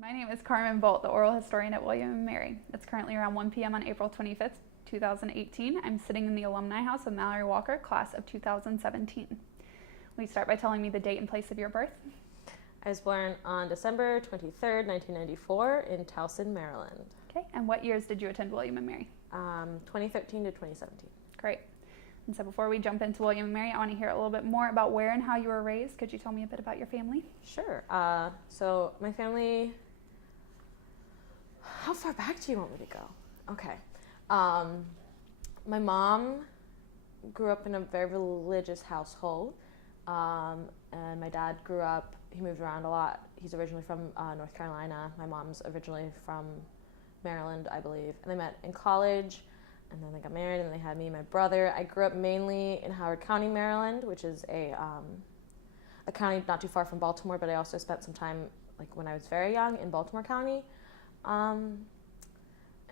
My name is Carmen Bolt, the oral historian at William & Mary. It's currently around 1 p.m. on April 25th, 2018. I'm sitting in the Alumni House of Mallory Walker, class of 2017. Will you start by telling me the date and place of your birth? I was born on December 23rd, 1994 in Towson, Maryland. Okay, and what years did you attend William & Mary? 2013 to 2017. Great. And so before we jump into William & Mary, I want to hear a little bit more about where and how you were raised. Could you tell me a bit about your family? Sure. So my family, how far back do you want me to go? Okay. My mom grew up in a very religious household, and my dad grew up, he moved around a lot. He's originally from North Carolina. My mom's originally from Maryland, I believe. And they met in college, and then they got married, and they had me and my brother. I grew up mainly in Howard County, Maryland, which is a county not too far from Baltimore, but I also spent some time, like when I was very young, in Baltimore County. And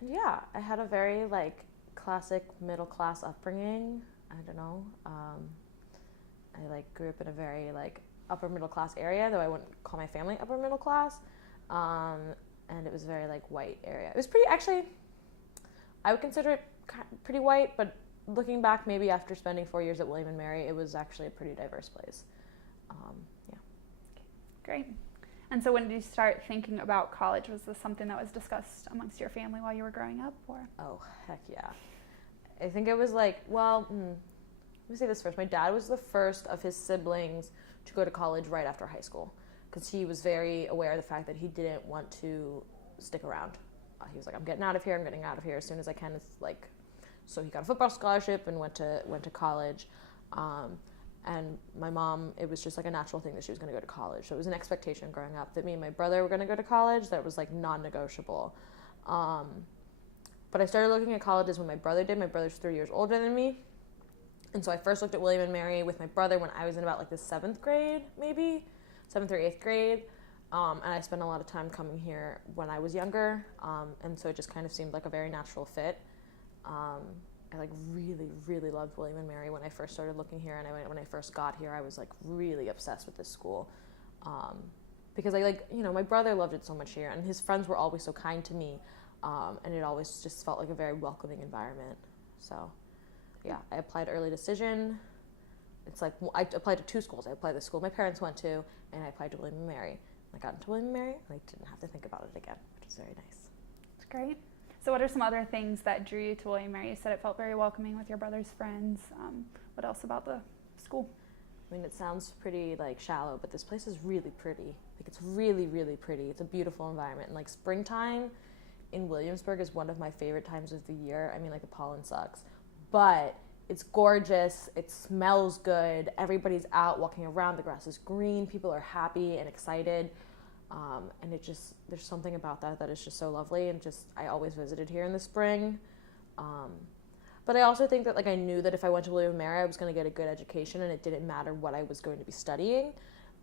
yeah, I had a very like classic middle class upbringing. I don't know. I like grew up in a very like upper middle class area, though I wouldn't call my family upper middle class. And it was a very like white area. It was pretty, actually, I would consider it pretty white, but looking back, maybe after spending 4 years at William & Mary, it was actually a pretty diverse place. Yeah. Great. And so when did you start thinking about college? Was this something that was discussed amongst your family while you were growing up? Or? Oh, heck yeah. I think it was like, well, let me say this first. My dad was the first of his siblings to go to college right after high school because he was very aware of the fact that he didn't want to stick around. He was like, I'm getting out of here as soon as I can. It's like, so he got a football scholarship and went to college. And my mom, it was just like a natural thing that she was going to go to college. So it was an expectation growing up that me and my brother were going to go to college that was like non-negotiable. But I started looking at colleges when my brother did. My brother's 3 years older than me. And so I first looked at William & Mary with my brother when I was in about like the 7th grade, maybe 7th or 8th grade. And I spent a lot of time coming here when I was younger. And so it just kind of seemed like a very natural fit. I like really, really loved William & Mary when I first started looking here, and when I first got here, I was like really obsessed with this school, because I like, you know, my brother loved it so much here, and his friends were always so kind to me, and it always just felt like a very welcoming environment. So, yeah, I applied early decision. It's like I applied to 2 schools. I applied to the school my parents went to, and I applied to William & Mary. I got into William & Mary, and I didn't have to think about it again, which was very nice. That's great. So what are some other things that drew you to William & Mary? You said it felt very welcoming with your brother's friends. What else about the school? I mean, it sounds pretty like shallow, but this place is really pretty. Like it's really, really pretty. It's a beautiful environment. And like springtime in Williamsburg is one of my favorite times of the year. I mean, like the pollen sucks, but it's gorgeous. It smells good. Everybody's out walking around. The grass is green. People are happy and excited. And it just, there's something about that is just so lovely, and just, I always visited here in the spring. But I also think that like I knew that if I went to William & Mary, I was going to get a good education, and it didn't matter what I was going to be studying.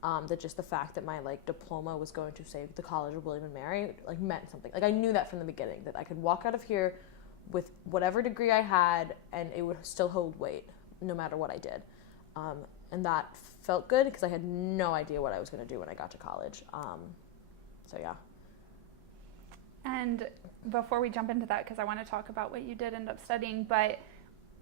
That just the fact that my like diploma was going to say the College of William & Mary like meant something. Like I knew that from the beginning, that I could walk out of here with whatever degree I had, and it would still hold weight no matter what I did. And that felt good because I had no idea what I was going to do when I got to college. So yeah. And before we jump into that, because I want to talk about what you did end up studying, but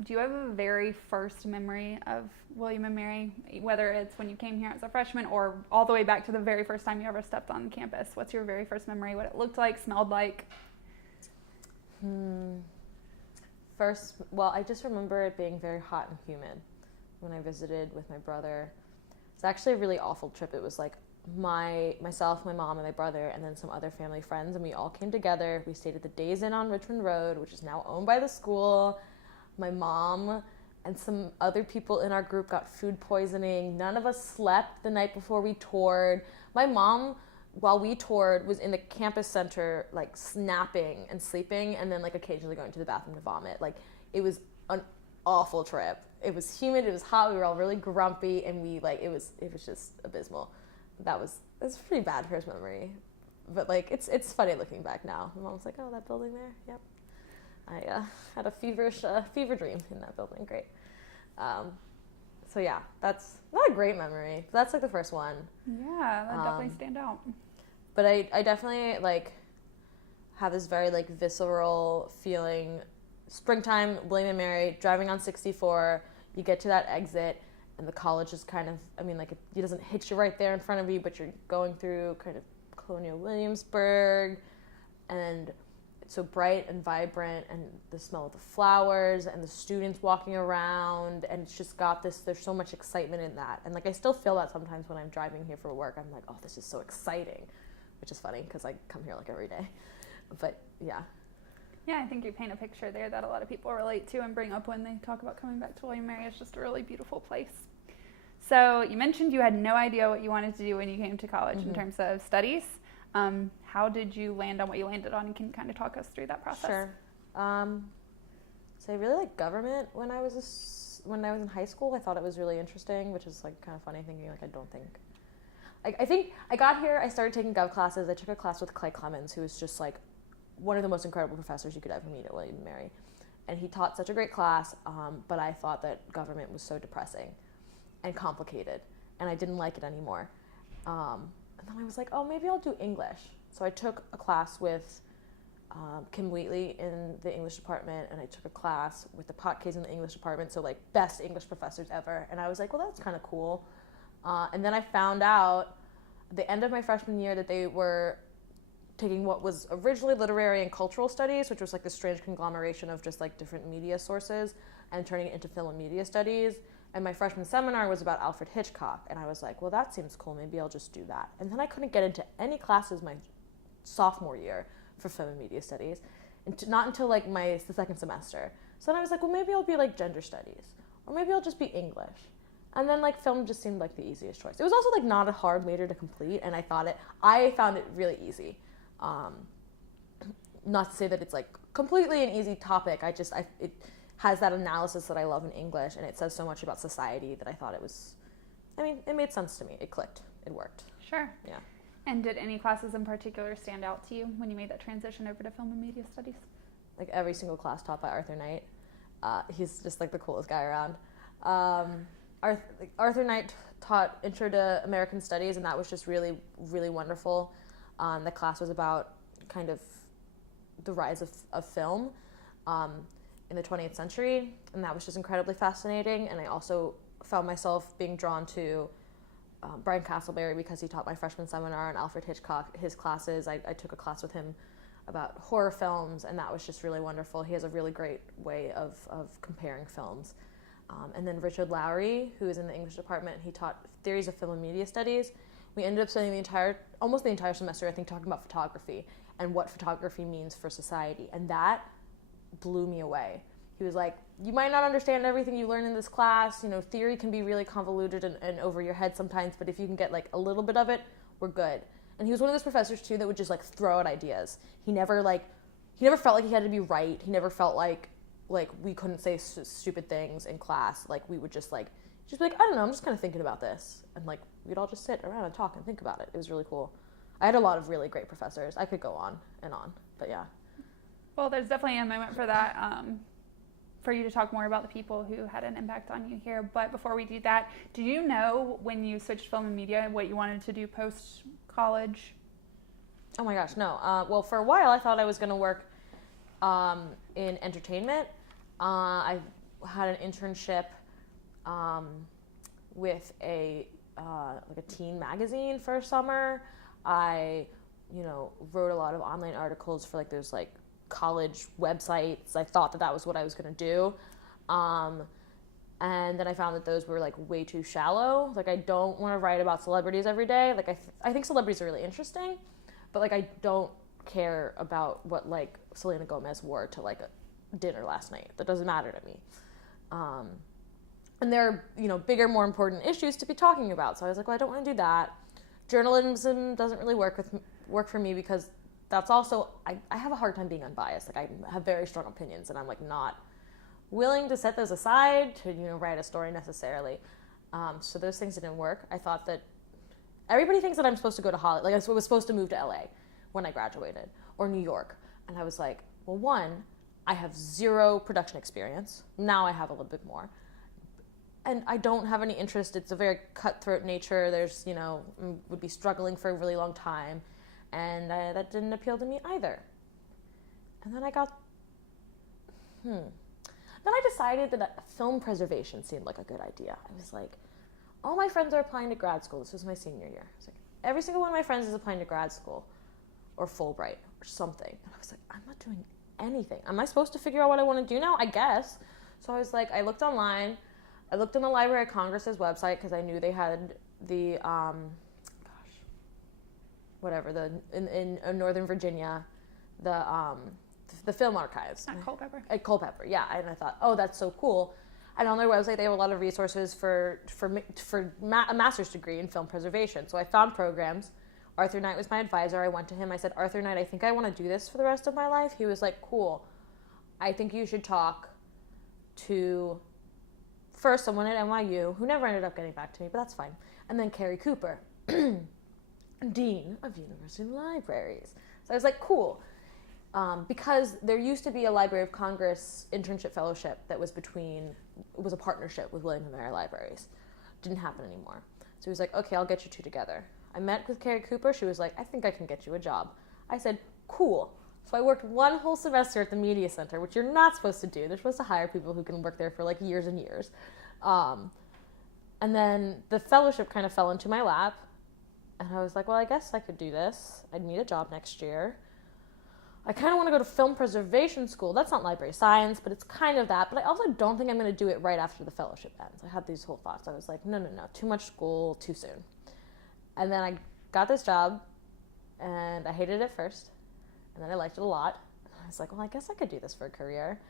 do you have a very first memory of William & Mary, whether it's when you came here as a freshman or all the way back to the very first time you ever stepped on campus? What's your very first memory, what it looked like, smelled like? First, well, I just remember it being very hot and humid when I visited with my brother. It's actually a really awful trip. It was like myself, my mom, and my brother, and then some other family friends, and we all came together. We stayed at the Days Inn on Richmond Road, which is now owned by the school. My mom and some other people in our group got food poisoning. None of us slept the night before we toured. My mom, while we toured, was in the campus center like snapping and sleeping, and then like occasionally going to the bathroom to vomit. Like it was an awful trip. It was humid, it was hot, we were all really grumpy, and we like it was just abysmal. That's a pretty bad first memory, but like it's funny looking back now. My mom was like, "Oh, that building there, yep." I had a fever dream in that building. Great. So yeah, that's not a great memory. But that's like the first one. Yeah, that definitely stand out. But I definitely like have this very like visceral feeling. Springtime, William and Mary, driving on 64, you get to that exit, and the college is kind of, I mean, like, it doesn't hit you right there in front of you, but you're going through kind of colonial Williamsburg, and it's so bright and vibrant, and the smell of the flowers, and the students walking around, and it's just got this, there's so much excitement in that. And, like, I still feel that sometimes when I'm driving here for work. I'm like, oh, this is so exciting, which is funny, because I come here, like, every day. But, yeah. Yeah, I think you paint a picture there that a lot of people relate to and bring up when they talk about coming back to William & Mary. It's just a really beautiful place. So you mentioned you had no idea what you wanted to do when you came to college in terms of studies. How did you land on what you landed on? You can kind of talk us through that process. Sure. So I really liked government when I was in high school. I thought it was really interesting, which is like kind of funny thinking like I think I got here, I started taking gov classes. I took a class with Clay Clemens, who was just like one of the most incredible professors you could ever meet at William & Mary. And he taught such a great class, but I thought that government was so depressing and complicated, and I didn't like it anymore. And then I was like, oh, maybe I'll do English. So I took a class with Kim Wheatley in the English department, and I took a class with the Potkays in the English department, so like best English professors ever. And I was like, well, that's kind of cool. And then I found out at the end of my freshman year that they were taking what was originally literary and cultural studies, which was like this strange conglomeration of just like different media sources, and turning it into film and media studies. And my freshman seminar was about Alfred Hitchcock, and I was like, well, that seems cool, maybe I'll just do that. And then I couldn't get into any classes my sophomore year for film and media studies, not until like the second semester. So then I was like, well, maybe I'll be like gender studies, or maybe I'll just be English. And then like film just seemed like the easiest choice. It was also like not a hard major to complete, and I found it really easy. Not to say that it's like completely an easy topic. It has that analysis that I love in English, and it says so much about society that I thought it made sense to me. It clicked. It worked. Sure. Yeah. And did any classes in particular stand out to you when you made that transition over to film and media studies? Like every single class taught by Arthur Knight. He's just like the coolest guy around. Arthur Knight taught Intro to American Studies, and that was just really, really wonderful. The class was about kind of the rise of film in the 20th century, and that was just incredibly fascinating. And I also found myself being drawn to Brian Castleberry because he taught my freshman seminar on Alfred Hitchcock, his classes. I took a class with him about horror films, and that was just really wonderful. He has a really great way of comparing films. And then Richard Lowry, who is in the English department, he taught theories of film and media studies. We ended up spending almost the entire semester, I think, talking about photography and what photography means for society. And that blew me away. He was like, you might not understand everything you learn in this class. You know, theory can be really convoluted and over your head sometimes, but if you can get like a little bit of it, we're good. And he was one of those professors too that would just like throw out ideas. He never felt like he had to be right. He never felt like we couldn't say stupid things in class. Like we would just be like, I don't know, I'm just kind of thinking about this. And like, we'd all just sit around and talk and think about it. It was really cool. I had a lot of really great professors. I could go on and on, but yeah. Well, there's definitely a moment for that, for you to talk more about the people who had an impact on you here. But before we do that, did you know when you switched film and media what you wanted to do post-college? Oh my gosh, no. Well, for a while I thought I was going to work in entertainment. I had an internship with a teen magazine for a summer. I, wrote a lot of online articles for those college websites. I thought that was what I was going to do. And then I found that those were way too shallow. I don't want to write about celebrities every day. I think celebrities are really interesting, but I don't care about what Selena Gomez wore to a dinner last night. That doesn't matter to me. And there are, bigger, more important issues to be talking about. So I was like, well, I don't want to do that. Journalism doesn't really work for me because that's also, I have a hard time being unbiased. I have very strong opinions, and I'm not willing to set those aside to, write a story necessarily. So those things didn't work. I thought that everybody thinks that I'm supposed to go to Hollywood. I was supposed to move to LA when I graduated, or New York. And I was like, well, one, I have zero production experience. Now I have a little bit more. And I don't have any interest. It's a very cutthroat nature. There's, would be struggling for a really long time. And that didn't appeal to me either. And then Then I decided that film preservation seemed like a good idea. I was like, all my friends are applying to grad school. This was my senior year. I was like, every single one of my friends is applying to grad school or Fulbright or something. And I was like, I'm not doing anything. Am I supposed to figure out what I want to do now? I guess. So I was like, I looked online. I looked on the Library of Congress's website because I knew they had the, in Northern Virginia, the film archives. At Culpeper. At Culpeper, yeah. And I thought, oh, that's so cool. And on their website, they have a lot of resources for a master's degree in film preservation. So I found programs. Arthur Knight was my advisor. I went to him. I said, Arthur Knight, I think I want to do this for the rest of my life. He was like, cool. I think you should talk to, first, someone at NYU, who never ended up getting back to me, but that's fine. And then Carrie Cooper, Dean of University Libraries. So I was like, cool. Because there used to be a Library of Congress internship fellowship that was it was a partnership with William & Mary Libraries. Didn't happen anymore. So he was like, okay, I'll get you two together. I met with Carrie Cooper. She was like, I think I can get you a job. I said, cool. So I worked one whole semester at the Media Center, which you're not supposed to do. They're supposed to hire people who can work there for like years and years. And then the fellowship kind of fell into my lap. And I was like, well, I guess I could do this. I'd need a job next year. I kind of want to go to film preservation school. That's not library science, but it's kind of that. But I also don't think I'm going to do it right after the fellowship ends. I had these whole thoughts. I was like, no, too much school, too soon. And then I got this job, and I hated it at first, and then I liked it a lot. And I was like, well, I guess I could do this for a career.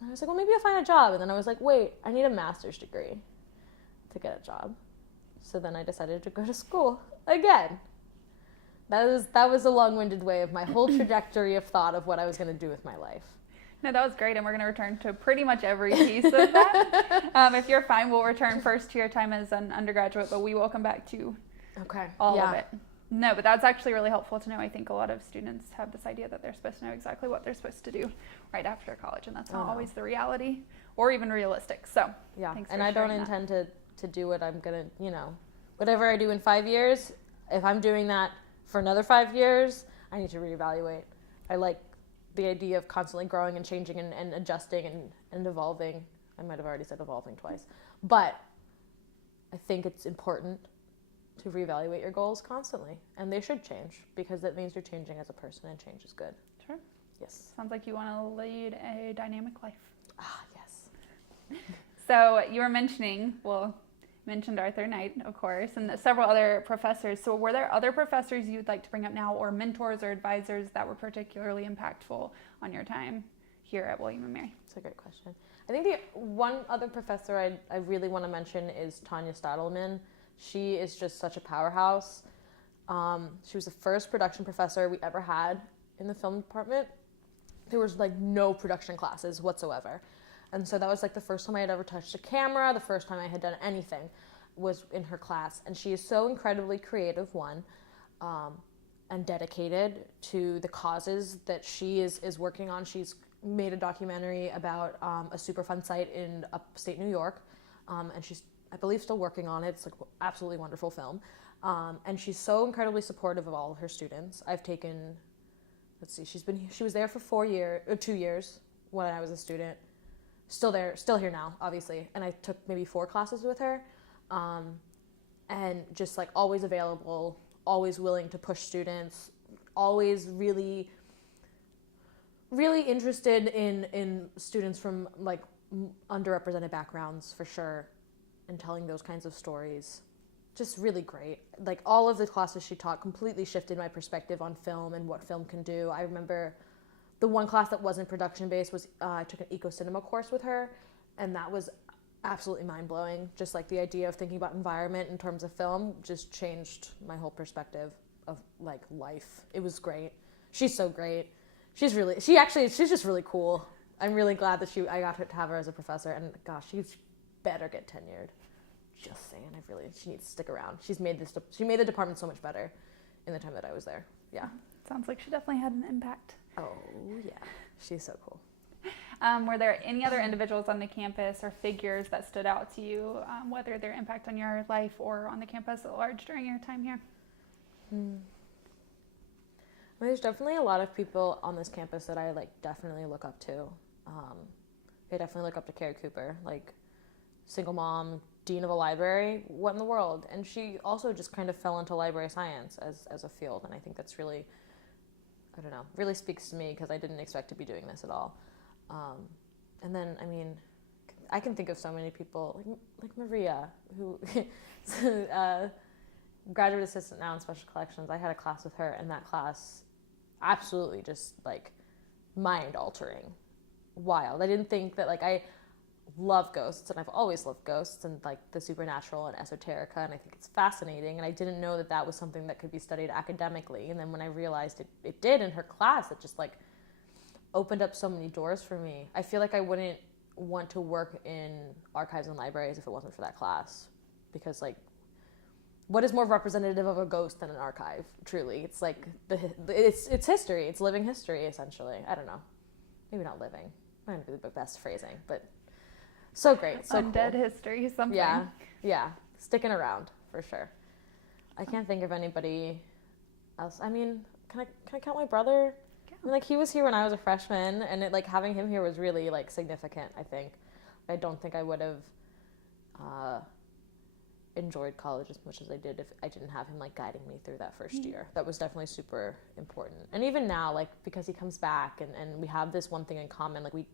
And I was like, well, maybe I'll find a job. And then I was like, wait, I need a master's degree to get a job. So then I decided to go to school again. That was a long-winded way of my whole trajectory of thought of what I was going to do with my life. No, that was great, and we're going to return to pretty much every piece of that. If you're fine, we'll return first to your time as an undergraduate, but we will come back to all of it. No, but that's actually really helpful to know. I think a lot of students have this idea that they're supposed to know exactly what they're supposed to do right after college, and that's not always the reality or even realistic. So yeah, and I don't intend to do what I'm going to, whatever I do in 5 years, if I'm doing that for another 5 years, I need to reevaluate. I like the idea of constantly growing and changing and adjusting and evolving. I might have already said evolving twice. But I think it's important to reevaluate your goals constantly. And they should change because that means you're changing as a person, and change is good. Sure. Yes. Sounds like you want to lead a dynamic life. Ah, yes. So you were mentioned Arthur Knight, of course, and several other professors. So were there other professors you'd like to bring up now, or mentors or advisors that were particularly impactful on your time here at William & Mary? That's a great question. I think the one other professor I really want to mention is Tanya Stadelman. She is just such a powerhouse. She was the first production professor we ever had in the film department. There was like no production classes whatsoever. And so that was like the first time I had ever touched a camera, the first time I had done anything was in her class. And she is so incredibly creative, and dedicated to the causes that she is working on. She's made a documentary about a Superfund site in upstate New York, and she's, I believe, still working on it. It's like absolutely wonderful film. And she's so incredibly supportive of all of her students. I've taken, she was there for 2 years when I was a student. Still here now, obviously. And I took maybe 4 classes with her. And just like always available, always willing to push students, always really, really interested in students from like underrepresented backgrounds for sure, and telling those kinds of stories. Just really great. Like all of the classes she taught completely shifted my perspective on film and what film can do. I remember the one class that wasn't production based was I took an eco cinema course with her, and that was absolutely mind-blowing. Just like the idea of thinking about environment in terms of film just changed my whole perspective of like life. It was great. She's so great. She's just really cool. I'm really glad that I got to have her as a professor, and gosh, she's better get tenured. Just saying, she needs to stick around. She made the department so much better in the time that I was there. Yeah. Sounds like she definitely had an impact. Oh yeah, she's so cool. Were there any other individuals on the campus or figures that stood out to you, whether their impact on your life or on the campus at large during your time here? There's definitely a lot of people on this campus that I like definitely look up to. I definitely look up to Carrie Cooper, like single mom, dean of a library. What in the world? And she also just kind of fell into library science as a field, and I think that's really, I don't know, really speaks to me because I didn't expect to be doing this at all. And then, I mean, I can think of so many people, like Maria, who graduate assistant now in special collections. I had a class with her, and that class absolutely just like mind altering, wild. I didn't think that, like, I love ghosts, and I've always loved ghosts and like the supernatural and esoterica, and I think it's fascinating, and I didn't know that that was something that could be studied academically. And then when I realized it did in her class, it just like opened up so many doors for me. I feel like I wouldn't want to work in archives and libraries if it wasn't for that class, because like, what is more representative of a ghost than an archive? Truly, it's like it's history. It's living history, essentially. I don't know, maybe not living. Might be the best phrasing, but so great, so undead cool. history, something. Yeah, sticking around for sure. I can't think of anybody else. I mean, can I count my brother? Yeah. I mean, like, he was here when I was a freshman, and it, like, having him here was really like significant. I think. I don't think I would have enjoyed college as much as I did if I didn't have him like guiding me through that first year. That was definitely super important. And even now, like, because he comes back and we have this one thing in common, like, we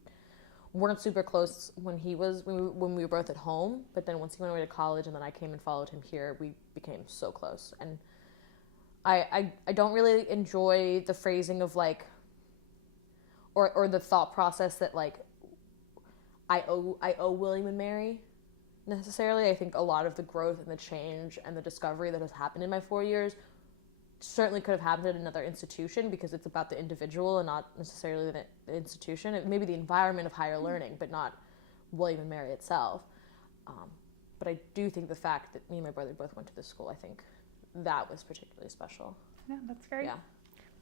weren't super close when we were both at home, but then once he went away to college and then I came and followed him here, we became so close. And I don't really enjoy the phrasing of like, or the thought process that like I owe William and Mary necessarily. I think a lot of the growth and the change and the discovery that has happened in my 4 years certainly could have happened at another institution, because it's about the individual and not necessarily the institution. It may be the environment of higher learning, but not William and Mary itself. But I do think the fact that me and my brother both went to this school, I think that was particularly special. Yeah, that's great. Yeah.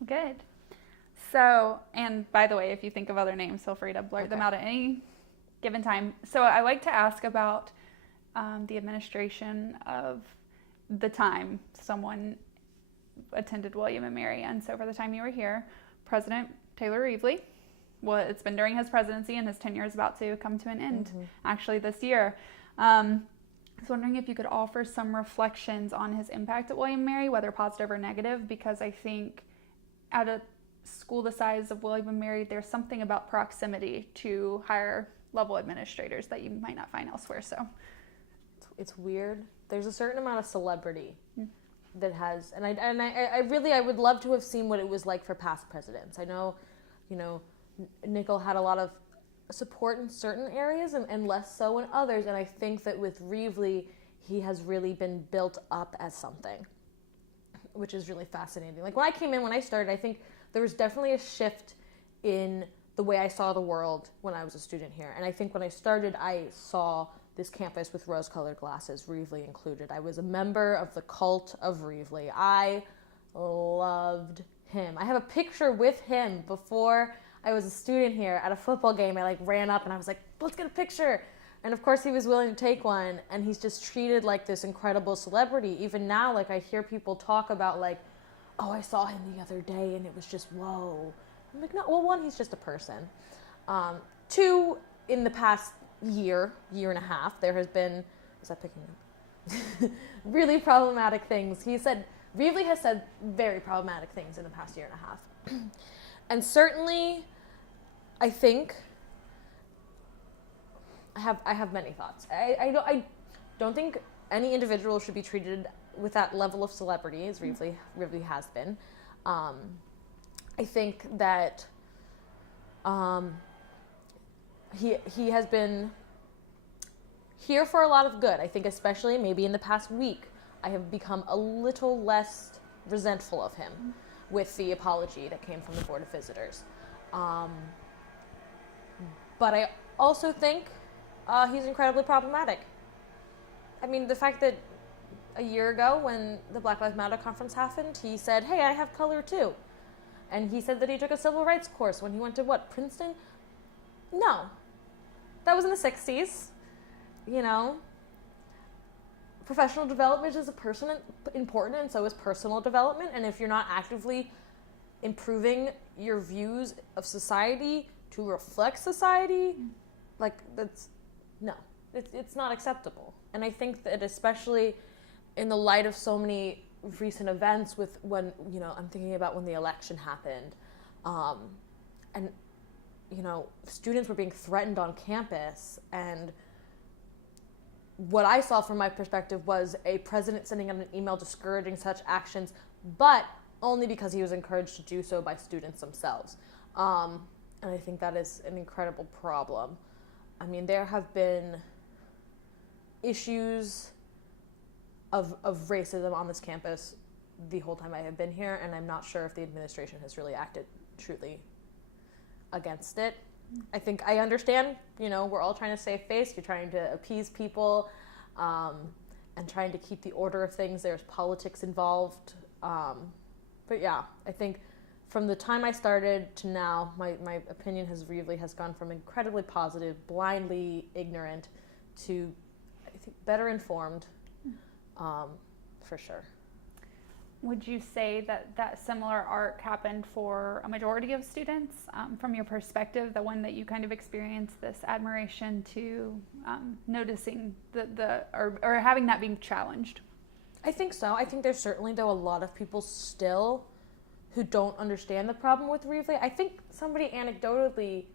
Good. So, and by the way, if you think of other names, feel free to blurt them out at any given time. So I like to ask about the administration of the time someone attended William and Mary. And so for the time you were here, President Taylor Reevely, well, it's been during his presidency, and his tenure is about to come to an end actually this year. I was wondering if you could offer some reflections on his impact at William and Mary, whether positive or negative, because I think at a school the size of William and Mary, there's something about proximity to higher level administrators that you might not find elsewhere. So it's weird. There's a certain amount of celebrity that has, and I really, I would love to have seen what it was like for past presidents. I know, Nickel had a lot of support in certain areas and less so in others, and I think that with Reevely, he has really been built up as something, which is really fascinating. Like, when I started, I think there was definitely a shift in the way I saw the world when I was a student here. And I think when I started, I saw this campus with rose-colored glasses, Reevely included. I was a member of the cult of Reevely. I loved him. I have a picture with him before I was a student here at a football game. I like ran up and I was like, let's get a picture. And of course he was willing to take one, and he's just treated like this incredible celebrity. Even now, like, I hear people talk about like, oh, I saw him the other day and it was just, whoa. I'm like, no, well, one, he's just a person. Two, in the past year and a half, there has been, is that picking up? Really problematic things. Reevely has said very problematic things in the past year and a half. And certainly, I think, I have many thoughts. I don't think any individual should be treated with that level of celebrity as Reevely has been. I think that he has been here for a lot of good. I think especially maybe in the past week, I have become a little less resentful of him with the apology that came from the Board of Visitors. But I also think he's incredibly problematic. I mean, the fact that a year ago when the Black Lives Matter conference happened, he said, hey, I have color too. And he said that he took a civil rights course when he went to, Princeton? No. That was in the 60s. Professional development is important, and so is personal development. And if you're not actively improving your views of society to reflect society, like it's not acceptable. And I think that especially in the light of so many recent events with when, I'm thinking about when the election happened, and, students were being threatened on campus, and what I saw from my perspective was a president sending out an email discouraging such actions, but only because he was encouraged to do so by students themselves. And I think that is an incredible problem. I mean, there have been issues of racism on this campus the whole time I have been here, and I'm not sure if the administration has really acted truly against it. I think I understand, we're all trying to save face, you're trying to appease people, and trying to keep the order of things. There's politics involved. But yeah, I think from the time I started to now, my opinion has gone from incredibly positive, blindly ignorant, to, I think, better informed, for sure. Would you say that similar arc happened for a majority of students? From your perspective, the one that you kind of experienced this admiration to noticing or having that being challenged? I think so. I think there's certainly, though, a lot of people still who don't understand the problem with Reevely. I think somebody anecdotally,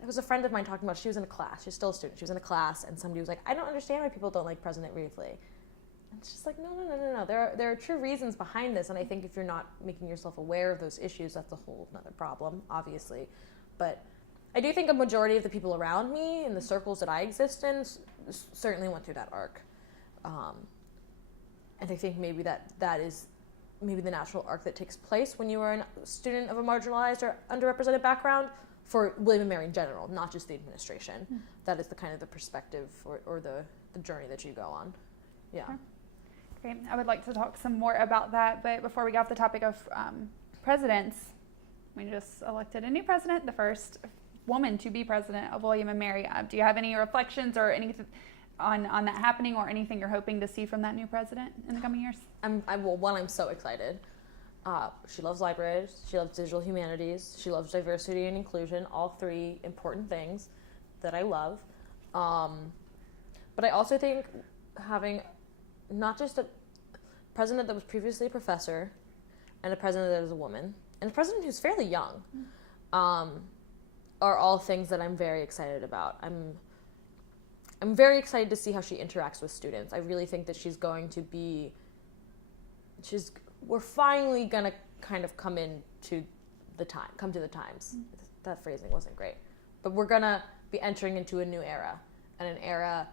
it was a friend of mine talking about, she was in a class, she's still a student, she was in a class, and somebody was like, I don't understand why people don't like President Reevely. And it's just like, no. There are true reasons behind this, and I think if you're not making yourself aware of those issues, that's a whole other problem, obviously. But I do think a majority of the people around me, in the circles that I exist in, certainly went through that arc. And I think maybe that is maybe the natural arc that takes place when you are a student of a marginalized or underrepresented background, for William & Mary in general, not just the administration. That is the kind of the perspective or the journey that you go on. Yeah. Okay. Great. I would like to talk some more about that, but before we get off the topic of presidents, we just elected a new president, the first woman to be president of William & Mary. Do you have any reflections or anything on that happening, or anything you're hoping to see from that new president in the coming years? I'm so excited. She loves libraries, she loves digital humanities, she loves diversity and inclusion, all three important things that I love. But I also think having not just a president that was previously a professor and a president that is a woman and a president who's fairly young, are all things that I'm very excited about. I'm very excited to see how she interacts with students. I really think that we're finally gonna kind of come to the times. That phrasing wasn't great. But we're gonna be entering into a new era, and an era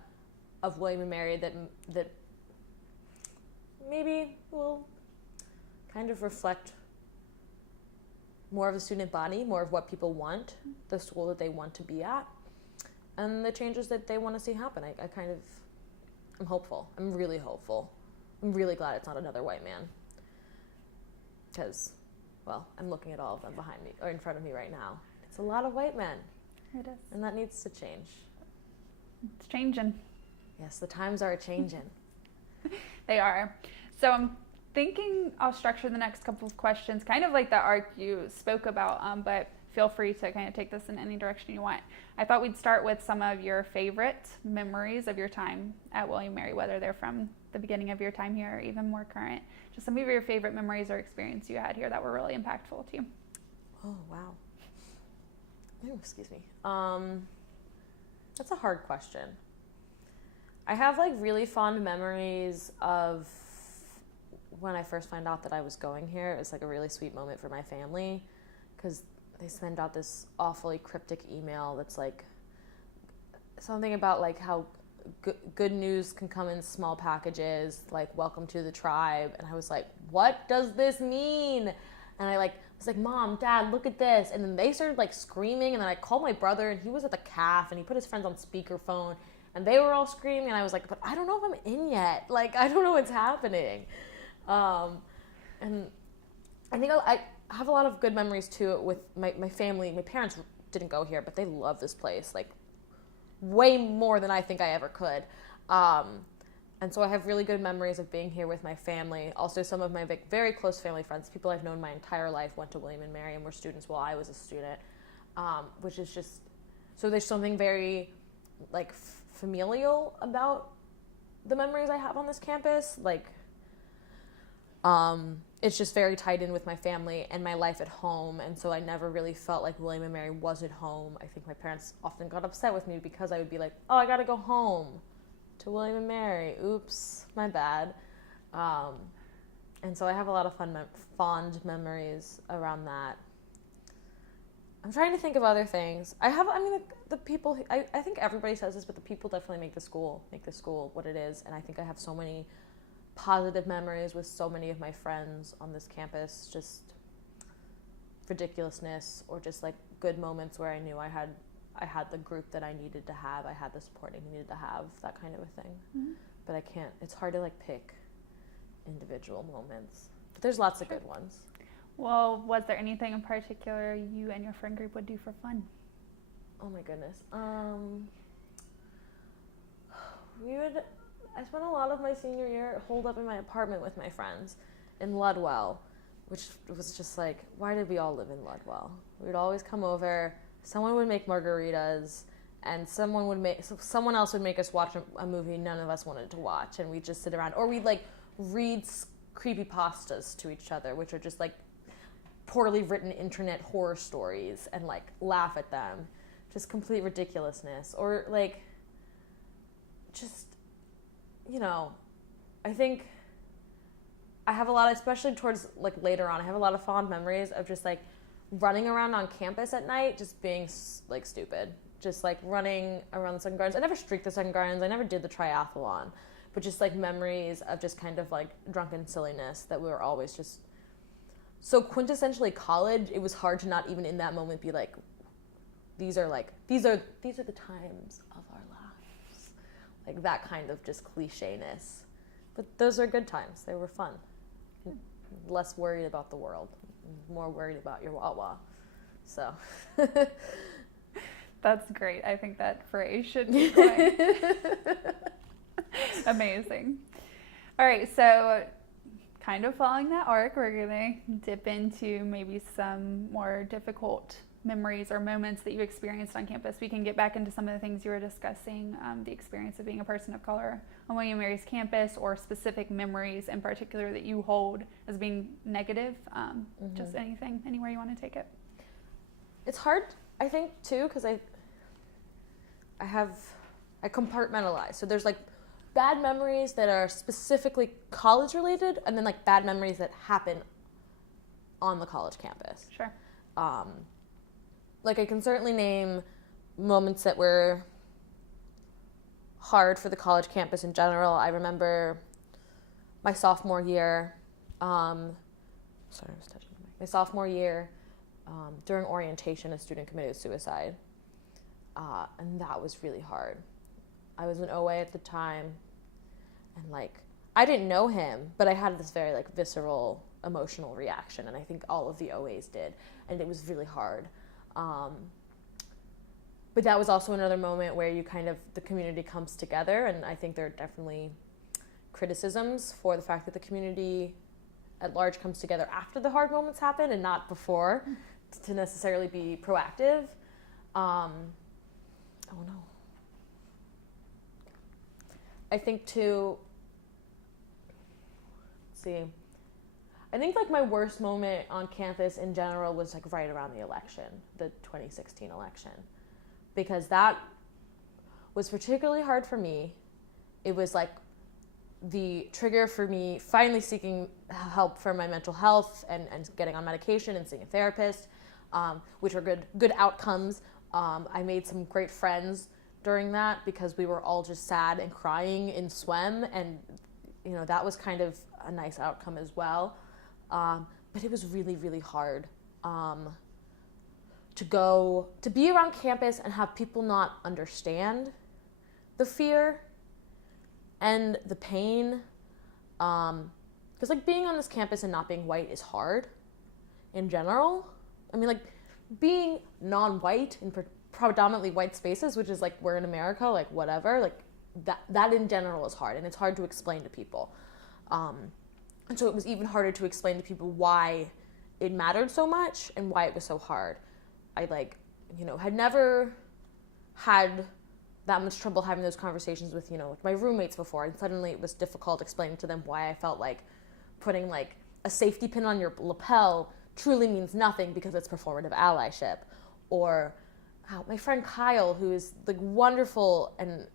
of William & Mary that maybe will kind of reflect more of a student body, more of what people want, the school that they want to be at, and the changes that they want to see happen. I'm hopeful. I'm really hopeful. I'm really glad it's not another white man. Because, well, I'm looking at all of them behind me, or in front of me right now. It's a lot of white men. It is. And that needs to change. It's changing. Yes, the times are changing. They are. So I'm thinking I'll structure the next couple of questions kind of like the arc you spoke about, but feel free to kind of take this in any direction you want. I thought we'd start with some of your favorite memories of your time at William & Mary, whether they're from the beginning of your time here or even more current. Just some of your favorite memories or experience you had here that were really impactful to you. Oh, wow. Oh, excuse me. That's a hard question. I have really fond memories of when I first found out that I was going here. It was a really sweet moment for my family, because they send out this awfully cryptic email that's something about how good news can come in small packages, welcome to the tribe. And I was like, what does this mean? And I was like, Mom, Dad, look at this. And then they started screaming, and then I called my brother, and he was at the CAF, and he put his friends on speakerphone, and they were all screaming, and I was like, but I don't know if I'm in yet. I don't know what's happening. And I think I have a lot of good memories too with my family. My parents didn't go here, but they love this place way more than I think I ever could. And so I have really good memories of being here with my family. Also, some of my very close family friends, people I've known my entire life, went to William and Mary and were students while I was a student, which is just, so there's something very like familial about the memories I have on this campus. Like, it's just very tied in with my family and my life at home. And so I never really felt like William and Mary wasn't home. I think my parents often got upset with me because I would be like, oh, I gotta go home to William and Mary. Oops, my bad. And so I have a lot of fond memories around that. I'm trying to think of other things. The people, I think everybody says this, but the people definitely make the school what it is. And I think I have so many positive memories with so many of my friends on this campus, just ridiculousness or just like good moments where I knew I had the group that I needed to have, I had the support I needed to have, that kind of a thing. Mm-hmm. But I can't, it's hard to like pick individual moments. But there's lots of good ones. Well, was there anything in particular you and your friend group would do for fun? Oh my goodness. I spent a lot of my senior year holed up in my apartment with my friends in Ludwell, which was just like, why did we all live in Ludwell? We would always come over, someone would make margaritas, and someone else would make us watch a movie none of us wanted to watch, and we'd just sit around, or we'd like read creepypastas to each other, which are just like poorly written internet horror stories, and like laugh at them. Just complete ridiculousness. Or like, just, you know, I think I have a lot, especially towards like later on, I have a lot of fond memories of just like running around on campus at night, just being like stupid, just like running around the Sun Gardens. I never streaked the Sun Gardens, I never did the triathlon, but just like memories of just kind of like drunken silliness that we were always just so quintessentially college. It was hard to not even in that moment be like, these are the times of our lives, like that kind of just cliche-ness. But those are good times. They were fun. Less worried about the world, more worried about your Wawa. So that's great. I think that phrase should be going. Amazing. All right, so kind of following that arc, we're gonna dip into maybe some more difficult memories or moments that you experienced on campus. We can get back into some of the things you were discussing, the experience of being a person of color on William & Mary's campus, or specific memories in particular that you hold as being negative. Just anything, anywhere you want to take it. It's hard, I think, too, because I compartmentalize. So there's like bad memories that are specifically college related, and then like bad memories that happen on the college campus. Sure. Like I can certainly name moments that were hard for the college campus in general. I remember my sophomore year, my sophomore year, during orientation, a student committed suicide. And that was really hard. I was in OA at the time, and like, I didn't know him, but I had this very like visceral emotional reaction, and I think all of the OAs did, and it was really hard. But that was also another moment where the community comes together, and I think there are definitely criticisms for the fact that the community at large comes together after the hard moments happen and not before, to necessarily be proactive. Oh no. I think too, I think like my worst moment on campus in general was like right around the election, the 2016 election, because that was particularly hard for me. It was like the trigger for me finally seeking help for my mental health and getting on medication and seeing a therapist, which were good outcomes. I made some great friends during that because we were all just sad and crying in SWEM, and you know, that was kind of a nice outcome as well. But it was really, really hard to be around campus and have people not understand the fear and the pain. Because like being on this campus and not being white is hard in general. I mean, like being non-white in predominantly white spaces, which is like we're in America, like whatever, like that in general is hard, and it's hard to explain to people. And so it was even harder to explain to people why it mattered so much and why it was so hard. I had never had that much trouble having those conversations with, with my roommates before, and suddenly it was difficult explaining to them why I felt like putting like a safety pin on your lapel truly means nothing because it's performative allyship. Or my friend Kyle, who is like wonderful and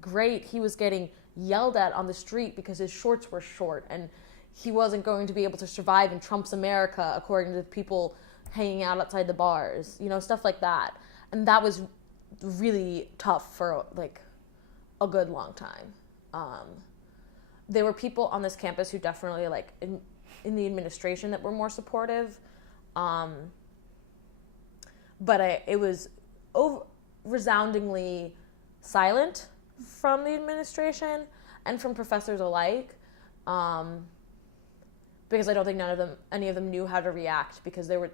great, he was getting yelled at on the street because his shorts were short and he wasn't going to be able to survive in Trump's America according to the people hanging out outside the bars, stuff like that. And that was really tough for like a good long time. There were people on this campus who definitely like in the administration that were more supportive. But it was resoundingly silent from the administration and from professors alike, because I don't think any of them knew how to react, because they were,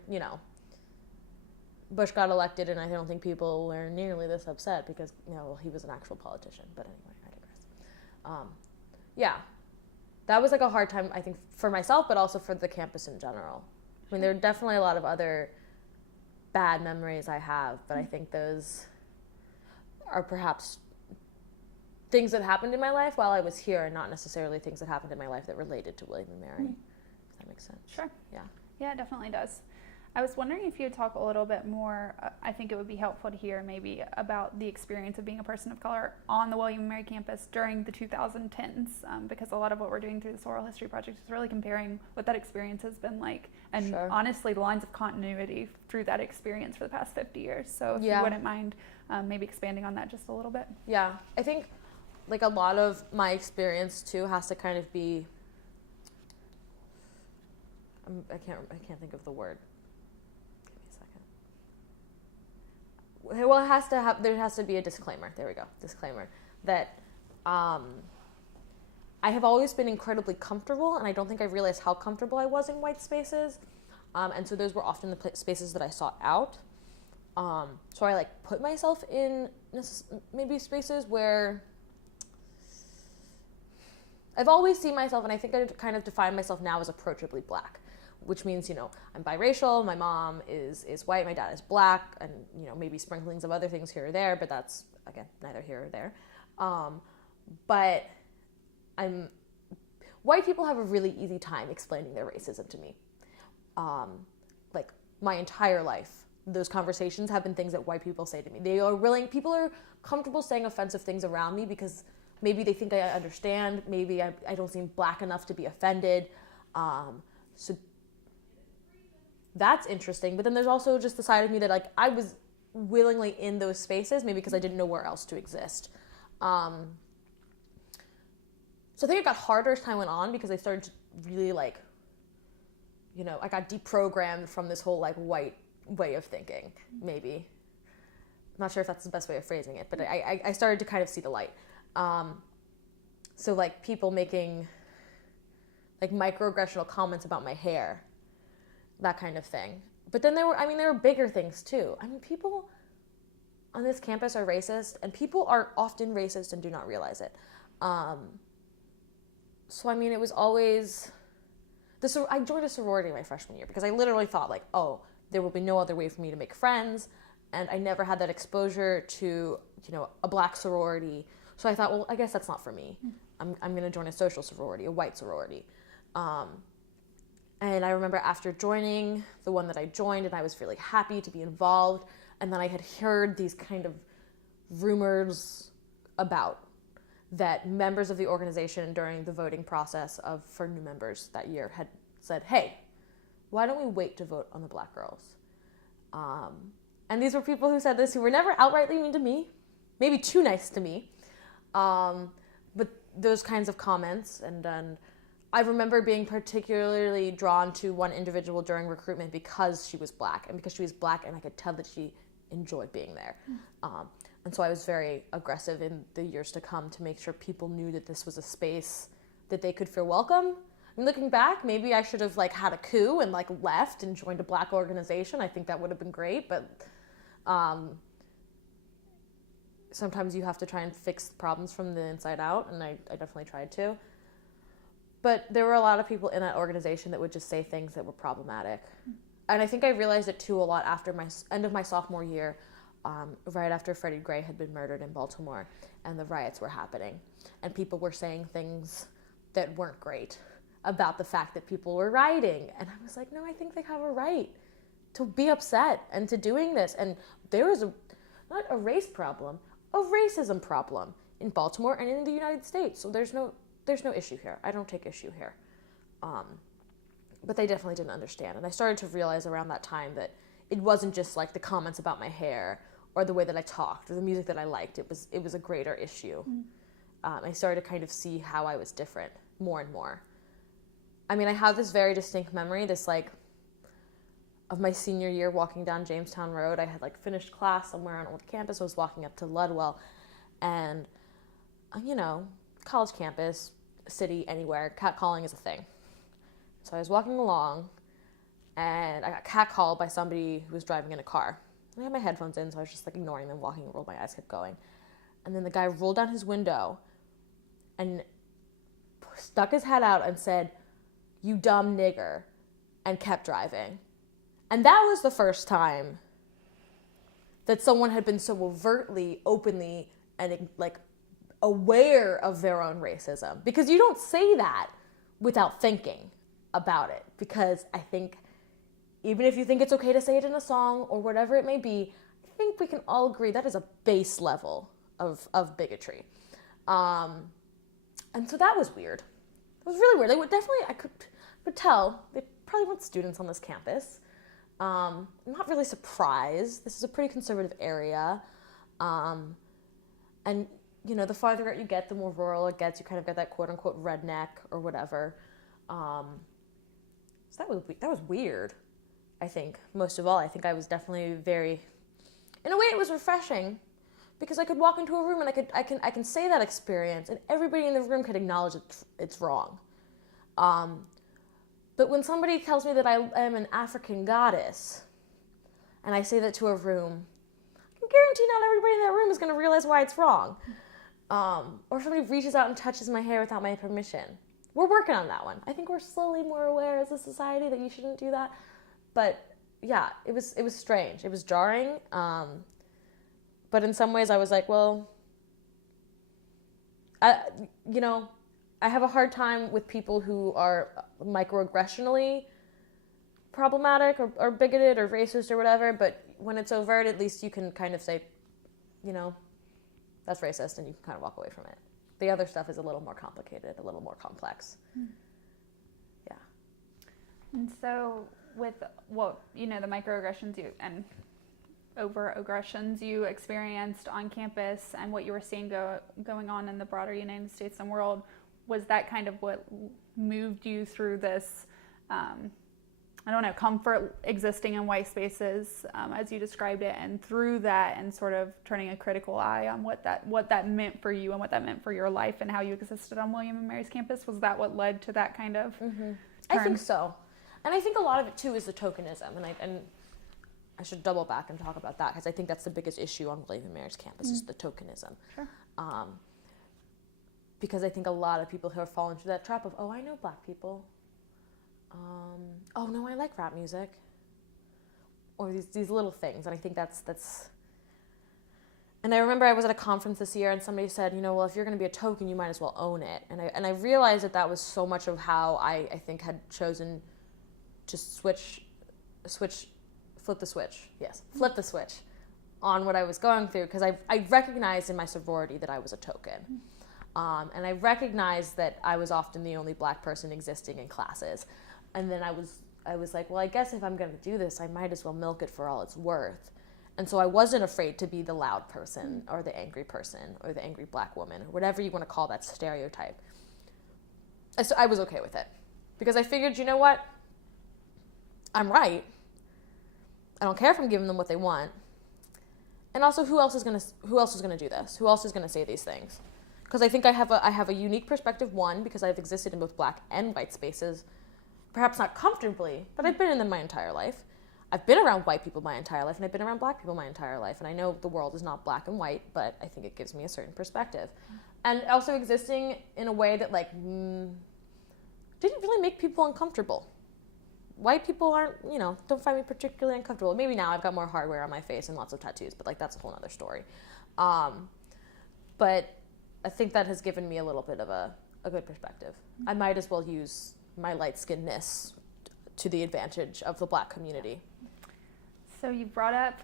Bush got elected, and I don't think people were nearly this upset because, he was an actual politician. But anyway, I digress. Yeah, that was like a hard time, I think, for myself, but also for the campus in general. I mean, there are definitely a lot of other bad memories I have, but I think those are perhaps things that happened in my life while I was here, and not necessarily things that happened in my life that related to William and Mary. If that makes sense. Sure. Yeah. Yeah, it definitely does. I was wondering if you would talk a little bit more, I think it would be helpful to hear maybe about the experience of being a person of color on the William and Mary campus during the 2010s, because a lot of what we're doing through this oral history project is really comparing what that experience has been like, and honestly the lines of continuity through that experience for the past 50 years. So if you wouldn't mind maybe expanding on that just a little bit. Yeah, I think like a lot of my experience too has to kind of be, I can't think of the word. Well, there has to be a disclaimer. There we go. Disclaimer. That I have always been incredibly comfortable, and I don't think I realized how comfortable I was in white spaces. And so those were often the spaces that I sought out. So I like put myself in maybe spaces where I've always seen myself, and I think I kind of define myself now as approachably black, which means, I'm biracial, my mom is white, my dad is black, and, maybe sprinklings of other things here or there, but that's, again, neither here or there. But white people have a really easy time explaining their racism to me. Like, my entire life, those conversations have been things that white people say to me. People are comfortable saying offensive things around me because maybe they think I understand, maybe I don't seem black enough to be offended. So that's interesting. But then there's also just the side of me that like I was willingly in those spaces, maybe because I didn't know where else to exist. So I think it got harder as time went on because I started to really like, I got deprogrammed from this whole like white way of thinking, maybe. I'm not sure if that's the best way of phrasing it, but I started to kind of see the light. So like people making like microaggressional comments about my hair, that kind of thing. But then there were bigger things too. People on this campus are racist, and people are often racist and do not realize it. So it was always I joined a sorority my freshman year because I literally thought like, oh, there will be no other way for me to make friends, and I never had that exposure to, a black sorority. So I thought, well, I guess that's not for me. I'm going to join a social sorority, a white sorority. And I remember after joining the one that I joined, and I was really happy to be involved, and then I had heard these kind of rumors about that members of the organization during the voting process for new members that year had said, hey, why don't we wait to vote on the black girls? And these were people who said this who were never outrightly mean to me, maybe too nice to me, but those kinds of comments. And then I remember being particularly drawn to one individual during recruitment because she was black, and I could tell that she enjoyed being there. And so I was very aggressive in the years to come to make sure people knew that this was a space that they could feel welcome. Looking back, maybe I should have had a coup and left and joined a black organization. I think that would have been great, but sometimes you have to try and fix problems from the inside out, and I definitely tried to. But there were a lot of people in that organization that would just say things that were problematic. And I think I realized it too a lot after my end of my sophomore year, right after Freddie Gray had been murdered in Baltimore and the riots were happening. And people were saying things that weren't great about the fact that people were rioting. And I was like, no, I think they have a right to be upset and to doing this. And there is not a race problem, a racism problem in Baltimore and in the United States. So there's no issue here. I don't take issue here. But they definitely didn't understand. And I started to realize around that time that it wasn't just like the comments about my hair or the way that I talked or the music that I liked. It was a greater issue. I started to kind of see how I was different more and more. I mean, I have this very distinct memory, of my senior year walking down Jamestown Road. I had finished class somewhere on old campus. I was walking up to Ludwell, and college campus, city, anywhere, catcalling is a thing. So I was walking along, and I got catcalled by somebody who was driving in a car. I had my headphones in, so I was just ignoring them, walking, rolled my eyes, kept going. And then the guy rolled down his window and stuck his head out and said, "You dumb nigger," and kept driving. And that was the first time that someone had been so overtly, openly, and aware of their own racism. Because you don't say that without thinking about it. Because I think even if you think it's okay to say it in a song or whatever it may be, I think we can all agree that is a base level of bigotry. And so that was weird. It was really weird. They would definitely, I could tell, they probably weren't students on this campus. I'm not really surprised. This is a pretty conservative area. And, the farther out you get, the more rural it gets. You kind of get that quote-unquote redneck or whatever. So that was weird, I think. Most of all, I think I was definitely very... In a way, it was refreshing because I could walk into a room and I can say that experience and everybody in the room could acknowledge it's wrong. But when somebody tells me that I am an African goddess and I say that to a room, I can guarantee not everybody in that room is going to realize why it's wrong. Or somebody reaches out and touches my hair without my permission. We're working on that one. I think we're slowly more aware as a society that you shouldn't do that. But yeah, it was strange. It was jarring. But in some ways I was like, well, I have a hard time with people who are microaggressionally problematic or bigoted or racist or whatever, but when it's overt, at least you can kind of say, that's racist, and you can kind of walk away from it. The other stuff is a little more complicated, a little more complex. Yeah. And so with, the microaggressions and over-aggressions you experienced on campus and what you were seeing going on in the broader United States and world, was that kind of what moved you through this, comfort existing in white spaces, as you described it, and through that and sort of turning a critical eye on what that meant for you and what that meant for your life and how you existed on William & Mary's campus? Was that what led to that kind of turn? I think so. And I think a lot of it, too, is the tokenism. And I should double back and talk about that because I think that's the biggest issue on William & Mary's campus is the tokenism. Sure. Because I think a lot of people who have fallen into that trap of, I know black people. No, I like rap music. Or these little things. And I think that's... And I remember I was at a conference this year and somebody said, well, if you're going to be a token, you might as well own it. And I realized that was so much of how I think had chosen to flip the switch on what I was going through. Because I recognized in my sorority that I was a token. And I recognized that I was often the only black person existing in classes. And then I was like, well, I guess if I'm going to do this, I might as well milk it for all it's worth. And so I wasn't afraid to be the loud person or the angry person or the angry black woman or whatever you want to call that stereotype. So I was okay with it because I figured, you know what? I'm right. I don't care if I'm giving them what they want. And also, who else is going to do this? Who else is going to say these things? Because I think I have a unique perspective, one, because I've existed in both black and white spaces, perhaps not comfortably, but I've been in them my entire life. I've been around white people my entire life, and I've been around black people my entire life, and I know the world is not black and white, but I think it gives me a certain perspective. And also existing in a way that, like, didn't really make people uncomfortable. White people aren't, you know, don't find me particularly uncomfortable. Maybe now I've got more hardware on my face and lots of tattoos, but, like, that's a whole other story. But I think that has given me a little bit of a good perspective. I might as well use my light-skinnedness to the advantage of the black community. So you brought up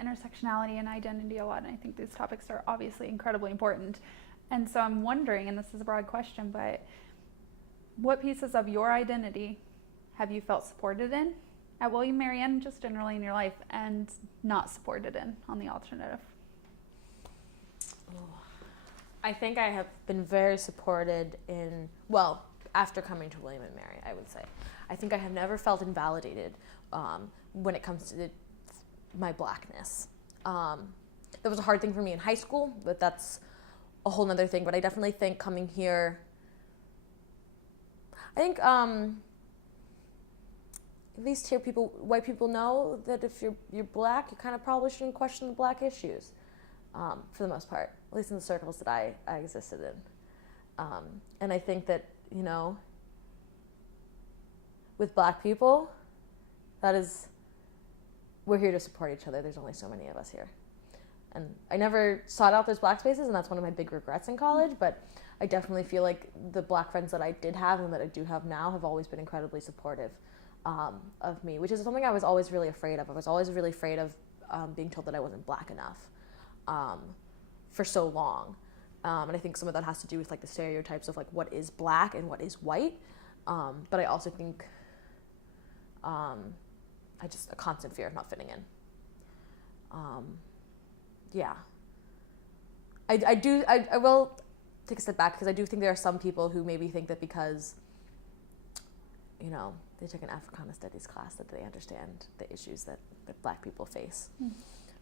intersectionality and identity a lot, and I think these topics are obviously incredibly important. And so I'm wondering, and this is a broad question, but what pieces of your identity have you felt supported in at William & Mary and just generally in your life, and not supported in on the alternative? I think I have been very supported in, well, after coming to William & Mary, I would say. I think I have never felt invalidated when it comes to my blackness. That was a hard thing for me in high school, but that's a whole nother thing. But I definitely think coming here, I think at least here white people know that if you're black, you kind of probably shouldn't question the black issues, for the most part, at least in the circles that I existed in. And I think that, you know, with black people, we're here to support each other. There's only so many of us here. And I never sought out those black spaces, and that's one of my big regrets in college, but I definitely feel like the black friends that I did have and that I do have now have always been incredibly supportive of me, which is something I was always really afraid of. I was always really afraid of being told that I wasn't black enough for so long. And I think some of that has to do with, like, the stereotypes of, like, what is black and what is white. But I also think I just a constant fear of not fitting in. Yeah. I will take a step back, because I do think there are some people who maybe think that because, you know, they took an Africana Studies class that they understand the issues that black people face. Mm.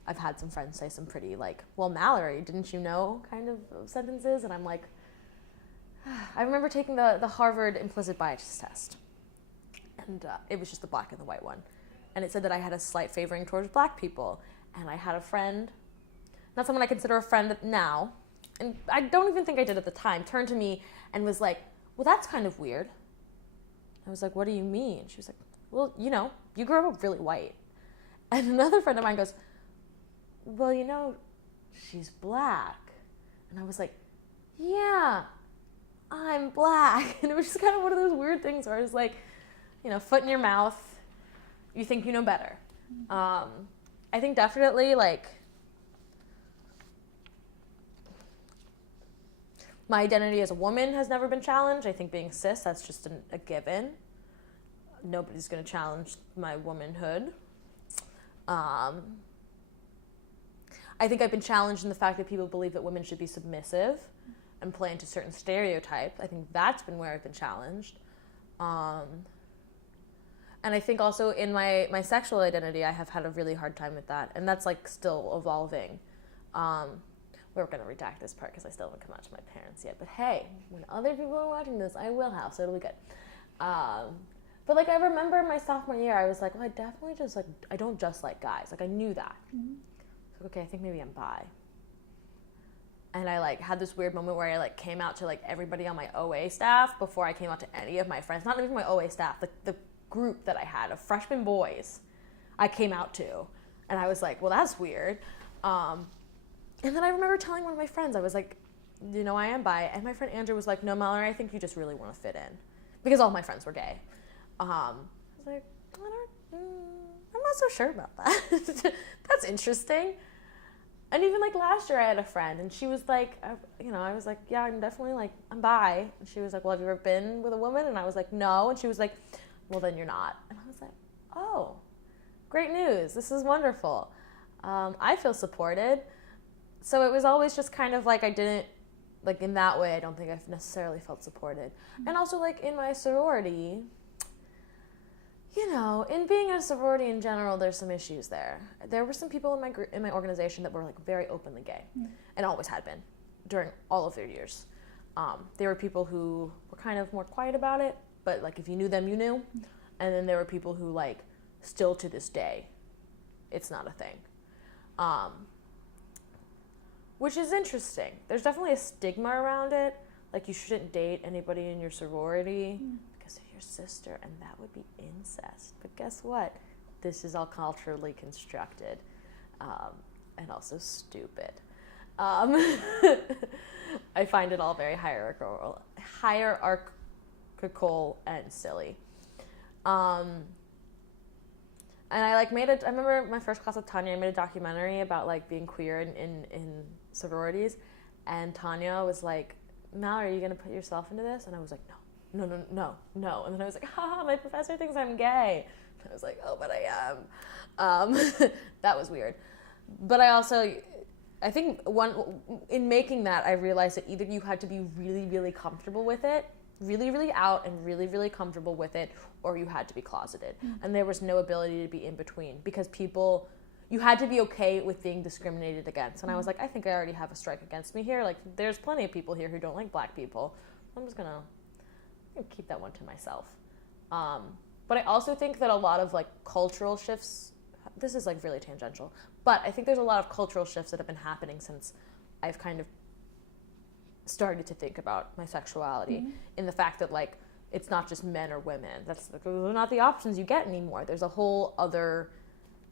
I've had some friends say some pretty, like, well, Mallory, didn't you know, kind of sentences, and I'm like, I remember taking the Harvard implicit bias test, and it was just the black and the white one, and it said that I had a slight favoring towards black people, and I had a friend, not someone I consider a friend now, and I don't even think I did at the time, turned to me and was like, well, that's kind of weird. I was like, what do you mean? She was like, well, you know, you grew up really white. And another friend of mine goes, well, you know, she's black. And I was like, yeah, I'm black. And it was just kind of one of those weird things where I was like, you know, foot in your mouth, you think you know better. I think definitely, like, my identity as a woman has never been challenged. I think being cis, that's just a given. Nobody's going to challenge my womanhood. I think I've been challenged in the fact that people believe that women should be submissive and play into certain stereotypes. I think that's been where I've been challenged. And I think also in my sexual identity, I have had a really hard time with that. And that's, like, still evolving. We're going to redact this part because I still haven't come out to my parents yet. But hey, when other people are watching this, I will have, so it'll be good. But, like, I remember my sophomore year, I was like, well, I definitely just, like, I don't just like guys. Like, I knew that. Mm-hmm. So, okay, I think maybe I'm bi. And I, like, had this weird moment where I, like, came out to, like, everybody on my OA staff before I came out to any of my friends. Not even my OA staff, the group that I had of freshman boys I came out to. And I was like, well, that's weird. And then I remember telling one of my friends, I was like, you know, I am bi. And my friend Andrew was like, no, Mallory, I think you just really want to fit in. Because all my friends were gay. I was like, I'm not so sure about that. That's interesting. And even, like, last year I had a friend, and she was like, you know, I was like, yeah, I'm definitely, like, I'm bi. And she was like, well, have you ever been with a woman? And I was like, no. And she was like, well, then you're not. And I was like, oh, great news. This is wonderful. I feel supported. So it was always just kind of like I didn't, like, in that way, I don't think I've necessarily felt supported. Mm-hmm. And also, like, in my sorority, you know, in being in a sorority in general, there's some issues there. There were some people in my organization that were, like, very openly gay, and always had been during all of their years. There were people who were kind of more quiet about it, but, like, if you knew them, you knew. And then there were people who, like, still to this day, it's not a thing. Which is interesting. There's definitely a stigma around it. Like, you shouldn't date anybody in your sorority because of your sister, and that would be incest. But guess what? This is all culturally constructed, and also stupid. I find it all very hierarchical and silly. And I remember my first class with Tanya, I made a documentary about like being queer in sororities, and Tanya was like, Mallory, are you gonna put yourself into this? And I was like, no. And then I was like, haha, my professor thinks I'm gay. And I was like, oh, but I am. That was weird. But I think in making that, I realized that either you had to be really, really comfortable with it, really, really out and really, really comfortable with it, or you had to be closeted. And there was no ability to be in between, because you had to be okay with being discriminated against. And I was like, I think I already have a strike against me here. Like, there's plenty of people here who don't like black people. I'm just gonna keep that one to myself. But I also think that a lot of like cultural shifts, this is like really tangential, but I think there's a lot of cultural shifts that have been happening since I've kind of started to think about my sexuality, in the fact that like it's not just men or women. Those are not the options you get anymore. There's a whole other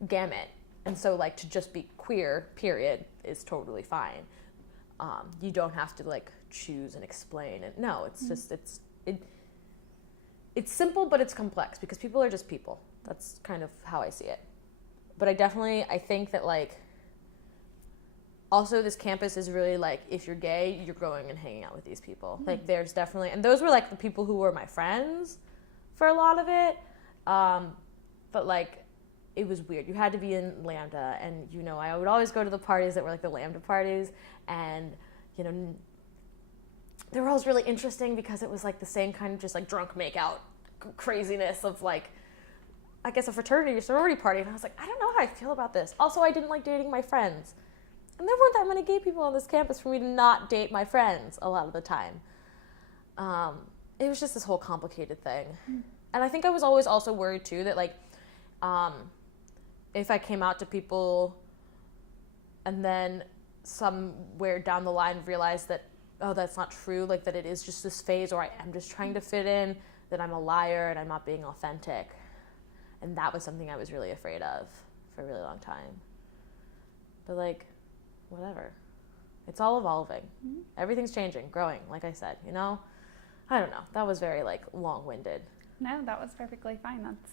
gamut. And so like to just be queer, period, is totally fine. You don't have to like choose and explain it. No, it's just it's simple, but it's complex, because people are just people. That's kind of how I see it. But I think that like also this campus is really like, if you're gay, you're going and hanging out with these people. Like there's definitely, and those were like the people who were my friends for a lot of it. But like, it was weird. You had to be in Lambda, and you know, I would always go to the parties that were like the Lambda parties, and you know, they were always really interesting because it was like the same kind of just like drunk makeout craziness of like, I guess, a fraternity or sorority party. And I was like, I don't know how I feel about this. Also, I didn't like dating my friends. And there weren't that many gay people on this campus for me to not date my friends a lot of the time. It was just this whole complicated thing. And I think I was always also worried too that like, if I came out to people and then somewhere down the line realized that, oh, that's not true, like that it is just this phase, or I am just trying to fit in, that I'm a liar and I'm not being authentic. And that was something I was really afraid of for a really long time. But like, whatever. It's all evolving. Everything's changing, growing, like I said, you know? I don't know. That was very like long-winded. No, that was perfectly fine. That's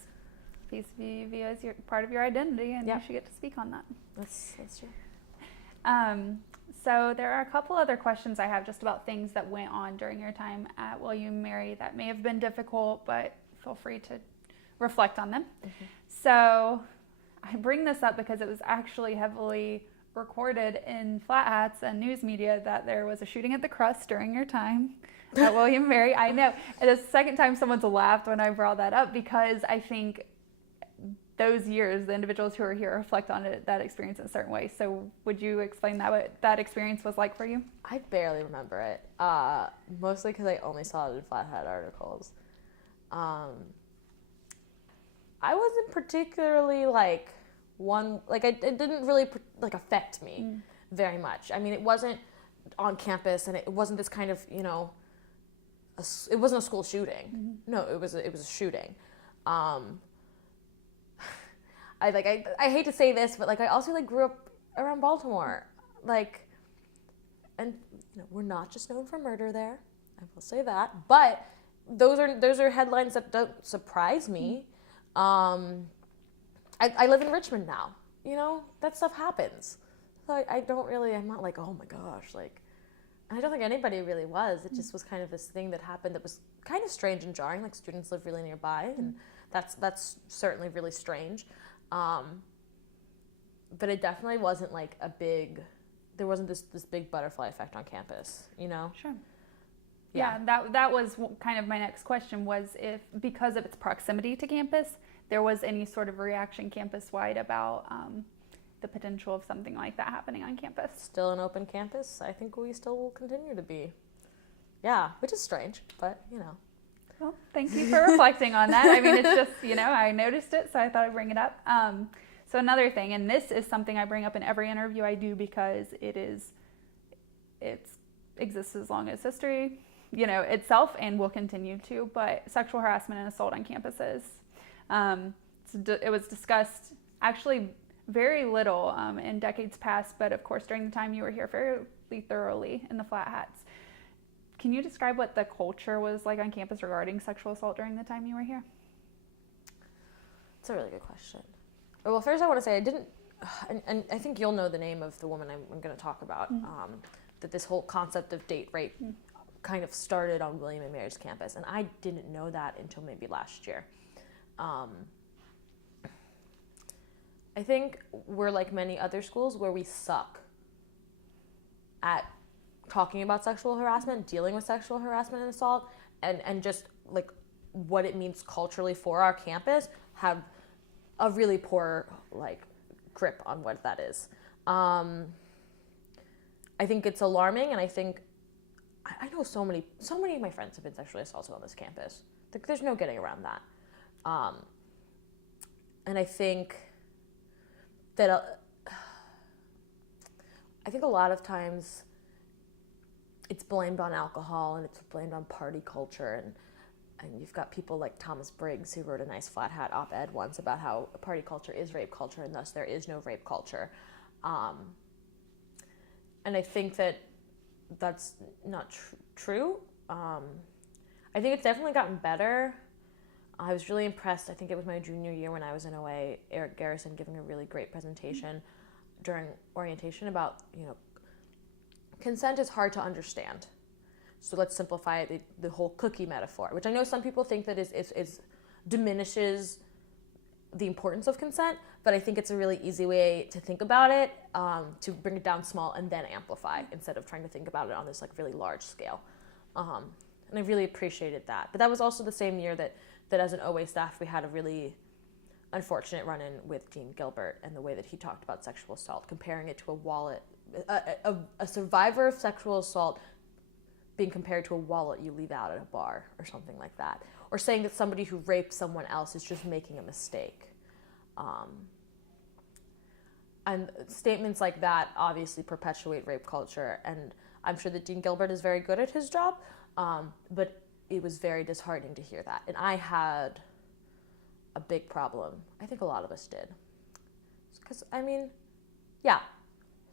a piece of you as your part of your identity, and you should get to speak on that. That's true. So there are a couple other questions I have just about things that went on during your time at William & Mary that may have been difficult, but feel free to reflect on them. So I bring this up because it was actually heavily recorded in Flat Hats and news media that there was a shooting at the Crust during your time at William & Mary. I know. And it's the second time someone's laughed when I brought that up, because I think those years, the individuals who are here reflect on it, that experience in a certain way. So would you explain what that experience was like for you? I barely remember it, mostly because I only saw it in Flat Hat articles. I wasn't particularly like it didn't really like affect me very much. I mean, it wasn't on campus, and it wasn't this kind of, you know, it wasn't a school shooting. No, it was a shooting. I hate to say this, but like I also like grew up around Baltimore, like, and you know, we're not just known for murder there. I will say that, but those are headlines that don't surprise me. I live in Richmond now. You know, that stuff happens. So I'm not like, oh my gosh, like, and I don't think anybody really was. It just was kind of this thing that happened that was kind of strange and jarring. Like, students live really nearby, and that's certainly really strange. But it definitely wasn't like there wasn't this big butterfly effect on campus, you know? Sure. Yeah, that was kind of my next question, was if, because of its proximity to campus, there was any sort of reaction campus-wide about the potential of something like that happening on campus. Still an open campus. I think we still will continue to be. Yeah, which is strange, but you know. Well, thank you for reflecting on that. I mean, it's just, I noticed it, so I thought I'd bring it up. So another thing, and this is something I bring up in every interview I do because it exists as long as history, itself, and will continue to, but sexual harassment and assault on campuses. It was discussed actually very little in decades past, but of course during the time you were here fairly thoroughly in the Flat Hats. Can you describe what the culture was like on campus regarding sexual assault during the time you were here? It's a really good question. Well, first I want to say I didn't, and I think you'll know the name of the woman I'm going to talk about, that this whole concept of date rape kind of started on William & Mary's campus, and I didn't know that until maybe last year. I think we're like many other schools where we suck at talking about sexual harassment, dealing with sexual harassment and assault, and just like what it means culturally for our campus, have a really poor like grip on what that is. I think it's alarming, and I think I know so many of my friends have been sexually assaulted on this campus. Like, there's no getting around that. And I think that I think a lot of times it's blamed on alcohol, and it's blamed on party culture, and you've got people like Thomas Briggs, who wrote a nice Flat Hat op-ed once about how party culture is rape culture, and thus there is no rape culture. And I think that that's not true. I think it's definitely gotten better. I was really impressed. I think it was my junior year when I was in OA, Eric Garrison giving a really great presentation during orientation about, consent is hard to understand. So let's simplify it, the whole cookie metaphor, which I know some people think that is diminishes the importance of consent, but I think it's a really easy way to think about it, to bring it down small and then amplify, instead of trying to think about it on this like really large scale. And I really appreciated that. But that was also the same year that as an OA staff, we had a really unfortunate run-in with Dean Gilbert and the way that he talked about sexual assault, comparing it to a wallet, a survivor of sexual assault being compared to a wallet you leave out at a bar or something like that, or saying that somebody who raped someone else is just making a mistake. And statements like that obviously perpetuate rape culture, and I'm sure that Dean Gilbert is very good at his job, but it was very disheartening to hear that. And I had a big problem. I think a lot of us did. Because,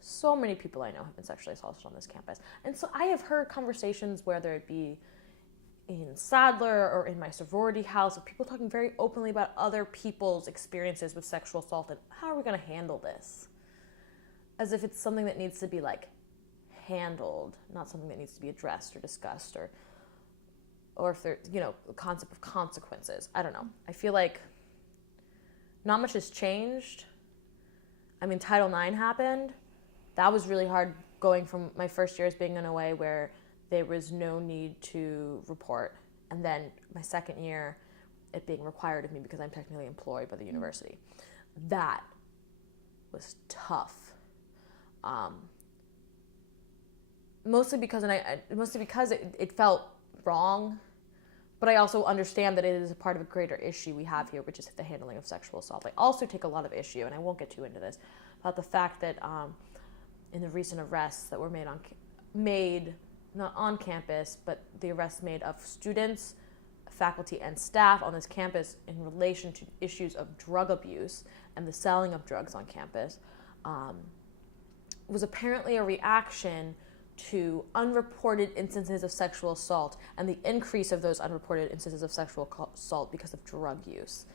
so many people I know have been sexually assaulted on this campus. And so I have heard conversations, whether it be in Sadler or in my sorority house, of people talking very openly about other people's experiences with sexual assault and how are we going to handle this? As if it's something that needs to be like handled, not something that needs to be addressed or discussed, or if there's, a concept of consequences. I don't know. I feel like not much has changed. Title IX happened. That was really hard, going from my first year as being in OA where there was no need to report, and then my second year it being required of me because I'm technically employed by the university. That was tough. Mostly because it felt wrong, but I also understand that it is a part of a greater issue we have here, which is the handling of sexual assault. I also take a lot of issue, and I won't get too into this, about the fact that in the recent arrests that were made not on campus, but the arrests made of students, faculty, and staff on this campus in relation to issues of drug abuse and the selling of drugs on campus, was apparently a reaction to unreported instances of sexual assault and the increase of those unreported instances of sexual assault because of drug use.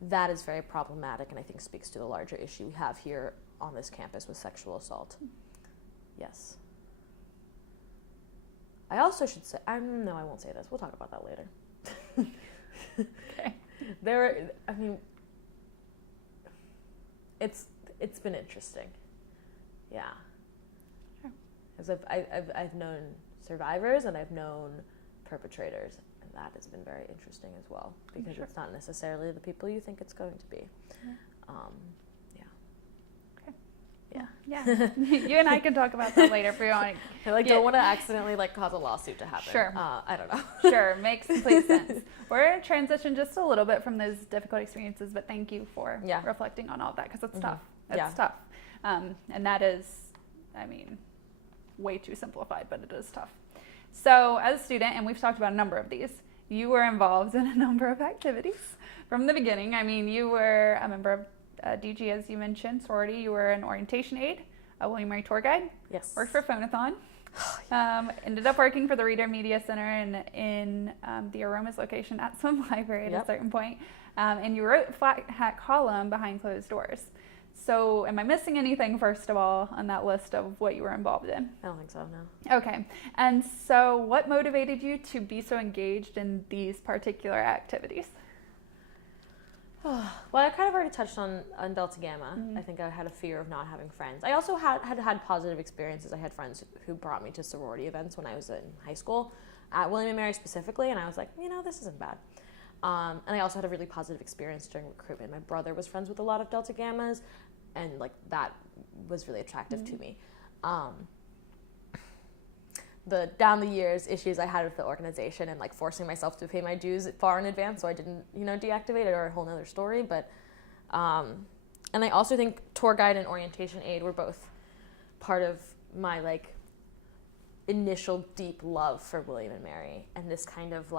That is very problematic, and I think speaks to the larger issue we have here on this campus with sexual assault. Yes. I also should say, no, I won't say this. We'll talk about that later. Okay. It's been interesting. Yeah. Sure. Because I've known survivors and I've known perpetrators, and that has been very interesting as well, because It's not necessarily the people you think it's going to be. Yeah. Yeah. Yeah. You and I can talk about that later if you want. I don't want to accidentally cause a lawsuit to happen. Sure. I don't know. Sure, makes complete sense. We're going to transition just a little bit from those difficult experiences, but thank you for reflecting on all that, because it's tough. It's tough. And that is, way too simplified, but it is tough. So as a student, and we've talked about a number of these, you were involved in a number of activities from the beginning. You were a member of DG, as you mentioned, sorority. You were an orientation aide, a William Mary tour guide. Yes. Worked for Phonathon. Ended up working for the Reader Media Center and in the Aromas location at Swim Library at a certain point. And you wrote a Flat Hat column behind closed doors. So am I missing anything, first of all, on that list of what you were involved in? I don't think so, no. Okay. And so what motivated you to be so engaged in these particular activities? Well, I kind of already touched on Delta Gamma. I think I had a fear of not having friends. I also had positive experiences. I had friends who brought me to sorority events when I was in high school, at William & Mary specifically, and I was like, this isn't bad. And I also had a really positive experience during recruitment. My brother was friends with a lot of Delta Gammas, and that was really attractive to me. The down the years issues I had with the organization and forcing myself to pay my dues far in advance so I didn't deactivate it, are a whole nother story. But and I also think tour guide and orientation aide were both part of my initial deep love for William and Mary, and this kind of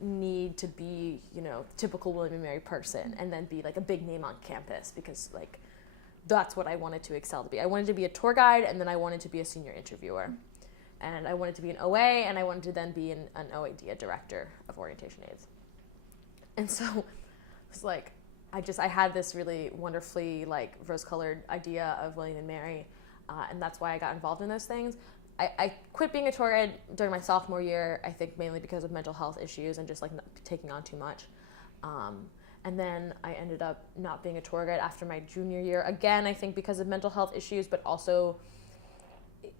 need to be typical William and Mary person, and then be a big name on campus, because that's what I wanted to excel to be. I wanted to be a tour guide, and then I wanted to be a senior interviewer. And I wanted to be an OA, and I wanted to then be an OAD, a director of orientation aides. And so it was I had this really wonderfully rose-colored idea of William and Mary, and that's why I got involved in those things. I quit being a tour guide during my sophomore year, I think mainly because of mental health issues and just not taking on too much. And then I ended up not being a tour guide after my junior year, again, I think because of mental health issues, but also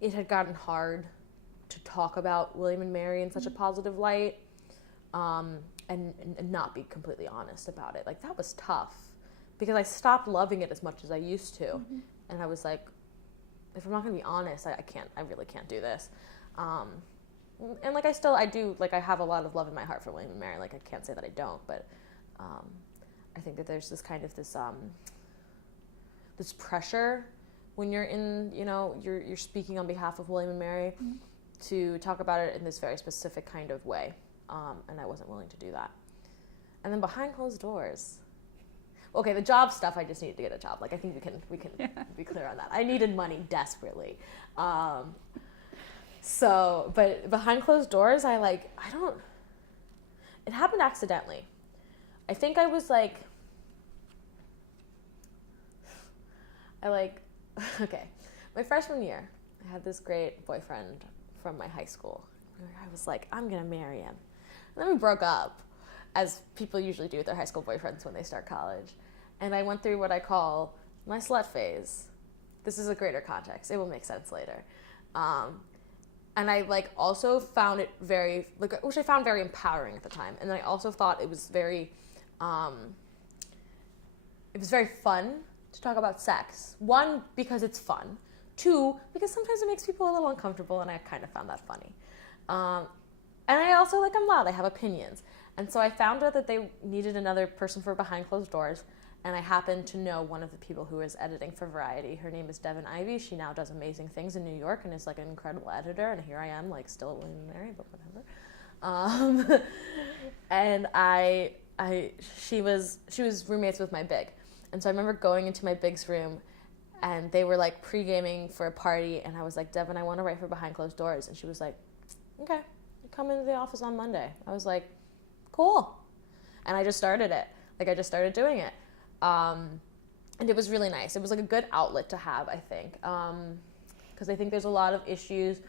it had gotten hard to talk about William and Mary in such a positive light, and not be completely honest about it. That was tough, because I stopped loving it as much as I used to. And I was like, if I'm not gonna be honest, I really can't do this. And I have a lot of love in my heart for William and Mary. I can't say that I don't, but I think that there's this kind of this pressure when you're in, you're speaking on behalf of William and Mary, to talk about it in this very specific kind of way. And I wasn't willing to do that. And then behind closed doors, okay, the job stuff, I just needed to get a job. I think we can be clear on that. I needed money desperately. But behind closed doors, it happened accidentally. I think I was okay, my freshman year, I had this great boyfriend from my high school. I was I'm gonna marry him. And then we broke up, as people usually do with their high school boyfriends when they start college. And I went through what I call my slut phase. This is a greater context. It will make sense later. And I also found it very, which I found very empowering at the time. And I also thought it was very fun to talk about sex. One, because it's fun. Two, because sometimes it makes people a little uncomfortable, and I kind of found that funny. And I also, I'm loud, I have opinions. And so I found out that they needed another person for behind closed doors, and I happened to know one of the people who is editing for Variety. Her name is Devin Ivey. She now does amazing things in New York and is an incredible editor, and here I am, still at William & Mary, but whatever. And she was roommates with my big. And so I remember going into my big's room, and they were pre-gaming for a party, and I was like, Devin, I want to write for behind closed doors. And she was like, okay, come into the office on Monday. I was like, cool. And I just started it. I just started doing it. And it was really nice. It was a good outlet to have, I think. Because I think there's a lot of issues.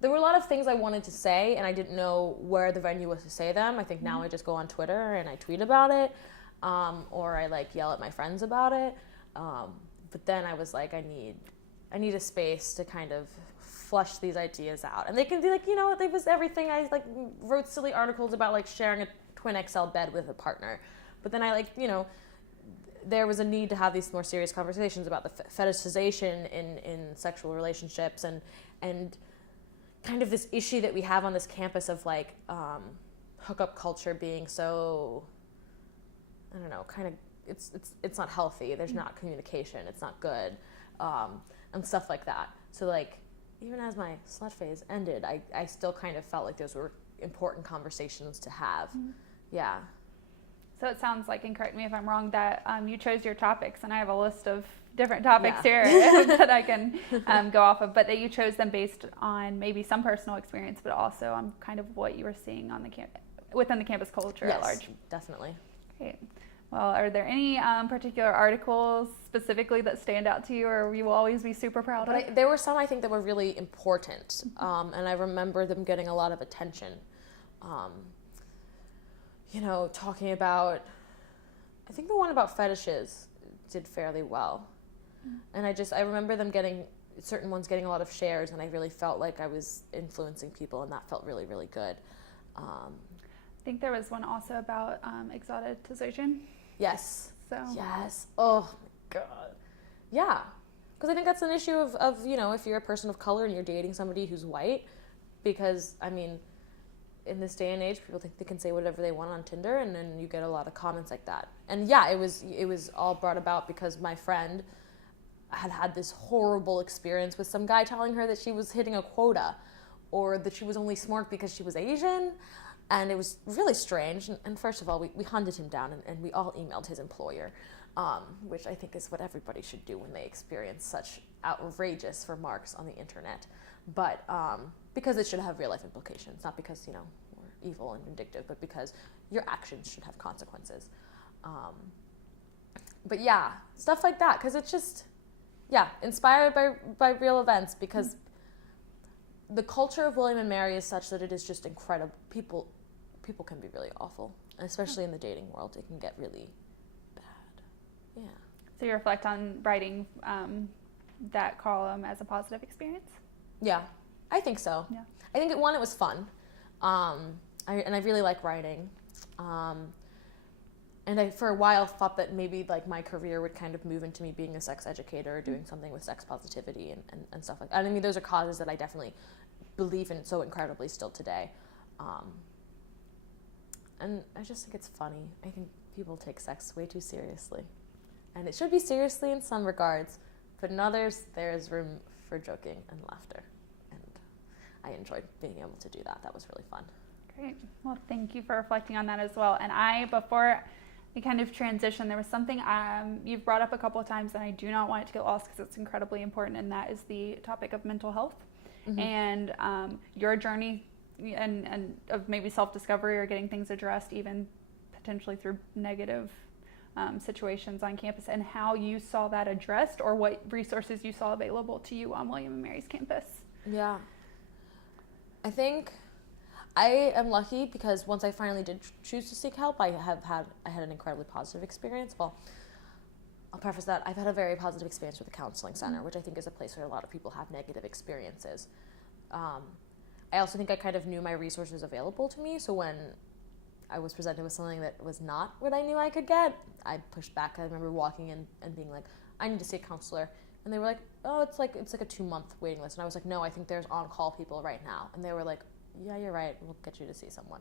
There were a lot of things I wanted to say, and I didn't know where the venue was to say them. I think now I just go on Twitter and I tweet about it, or I yell at my friends about it. But then I was I need a space to kind of flush these ideas out. And they can be it was everything. I wrote silly articles about sharing a twin XL bed with a partner. But then there was a need to have these more serious conversations about the fetishization in sexual relationships and kind of this issue that we have on this campus of like hookup culture being so, I don't know, kind of, it's not healthy. There's not communication. It's not good, and stuff like that. So like, even as my slut phase ended, I still kind of felt like those were important conversations to have. Yeah. So it sounds like, and correct me if I'm wrong, that you chose your topics, and I have a list of different topics here that I can go off of, but that you chose them based on maybe some personal experience, but also on kind of what you were seeing on the within the campus culture at large. Definitely. Great. Well, are there any particular articles specifically that stand out to you, or you will always be super proud of? There were some I think that were really important, and I remember them getting a lot of attention. You know, talking about, I think the one about fetishes did fairly well. And I remember them certain ones getting a lot of shares, and I really felt like I was influencing people, and that felt really, really good. I think there was one also about exoticization. Yes. So. Yes. Oh my God. Yeah. Because I think that's an issue of, you know, if you're a person of color and you're dating somebody who's white, because, I mean, in this day and age, people think they can say whatever they want on Tinder, and then you get a lot of comments like that. And yeah, it was all brought about because my friend had this horrible experience with some guy telling her that she was hitting a quota, or that she was only smart because she was Asian, and it was really strange. And first of all, we hunted him down, and we all emailed his employer, which I think is what everybody should do when they experience such outrageous remarks on the internet. But because it should have real life implications, not because, you know, we're evil and vindictive, but because your actions should have consequences. But yeah, stuff like that, because it's just, yeah, inspired by real events, because the culture of William and Mary is such that it is just incredible. People can be really awful, and especially in the dating world, it can get really bad. Yeah. So you reflect on writing that column as a positive experience? Yeah, I think so. Yeah. I think it was fun. I really like writing. And I, for a while, thought that maybe like my career would kind of move into me being a sex educator or doing something with sex positivity and stuff like that. I mean, those are causes that I definitely believe in so incredibly still today. And I just think it's funny. I think people take sex way too seriously. And it should be seriously in some regards, but in others, there is room for joking and laughter. And I enjoyed being able to do that. That was really fun. Great. Well, thank you for reflecting on that as well. And before we kind of transition, there was something you've brought up a couple of times, and I do not want it to get lost because it's incredibly important, and that is the topic of mental health. Mm-hmm. And your journey and of maybe self-discovery or getting things addressed, even potentially through negative situations on campus, and how you saw that addressed, or what resources you saw available to you on William & Mary's campus. Yeah. I think I am lucky because once I finally did choose to seek help, I had an incredibly positive experience. Well, I'll preface that I've had a very positive experience with the counseling center, which I think is a place where a lot of people have negative experiences. I also think I kind of knew my resources available to me, so when I was presented with something that was not what I knew I could get, I pushed back. I remember walking in and being like, I need to see a counselor. And they were like, oh, it's like a 2-month waiting list. And I was like, no, I think there's on-call people right now. And they were like, yeah, you're right. We'll get you to see someone.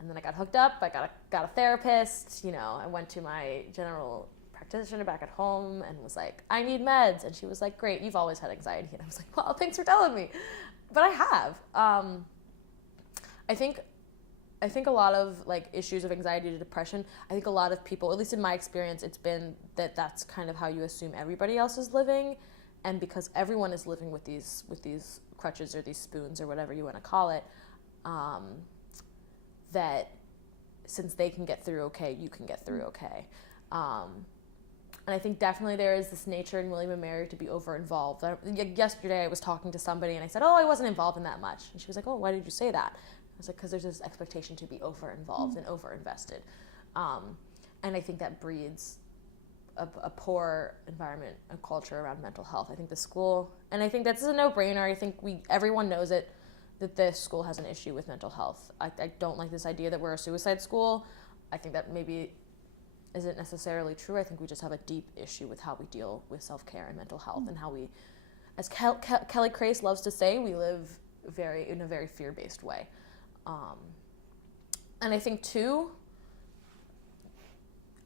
And then I got hooked up. I got a therapist. You know, I went to my general practitioner back at home and was like, I need meds. And she was like, great, you've always had anxiety. And I was like, well, thanks for telling me. But I have. I think a lot of like issues of anxiety to depression, I think a lot of people, at least in my experience, it's been that's kind of how you assume everybody else is living. And because everyone is living with these crutches or these spoons or whatever you want to call it, that since they can get through okay, you can get through okay. And I think definitely there is this nature in William & Mary to be over-involved. Yesterday I was talking to somebody and I said, oh, I wasn't involved in that much. And she was like, oh, why did you say that? I was like, because there's this expectation to be over-involved and over-invested. And I think that breeds a poor environment, a culture around mental health. I think the school, and I think that's a no-brainer. I think everyone knows it, that the school has an issue with mental health. I don't like this idea that we're a suicide school. I think that maybe isn't necessarily true. I think we just have a deep issue with how we deal with self-care and mental health, and how we, as Kelly Crace loves to say, we live in a very fear-based way. And I think too,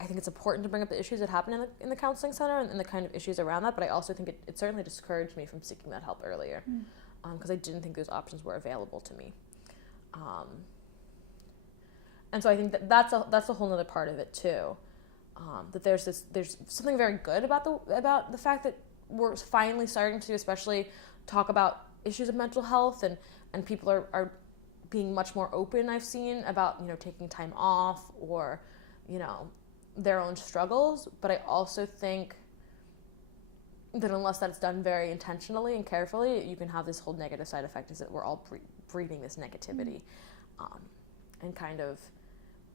it's important to bring up the issues that happen in the counseling center and the kind of issues around that, but I also think it certainly discouraged me from seeking that help earlier, because I didn't think those options were available to me. And so I think that's a whole other part of it too. That there's something very good about the fact that we're finally starting to especially talk about issues of mental health, and people are being much more open, I've seen, about, taking time off or, their own struggles. But I also think that unless that's done very intentionally and carefully, you can have this whole negative side effect, is that we're all breeding this negativity. And kind of,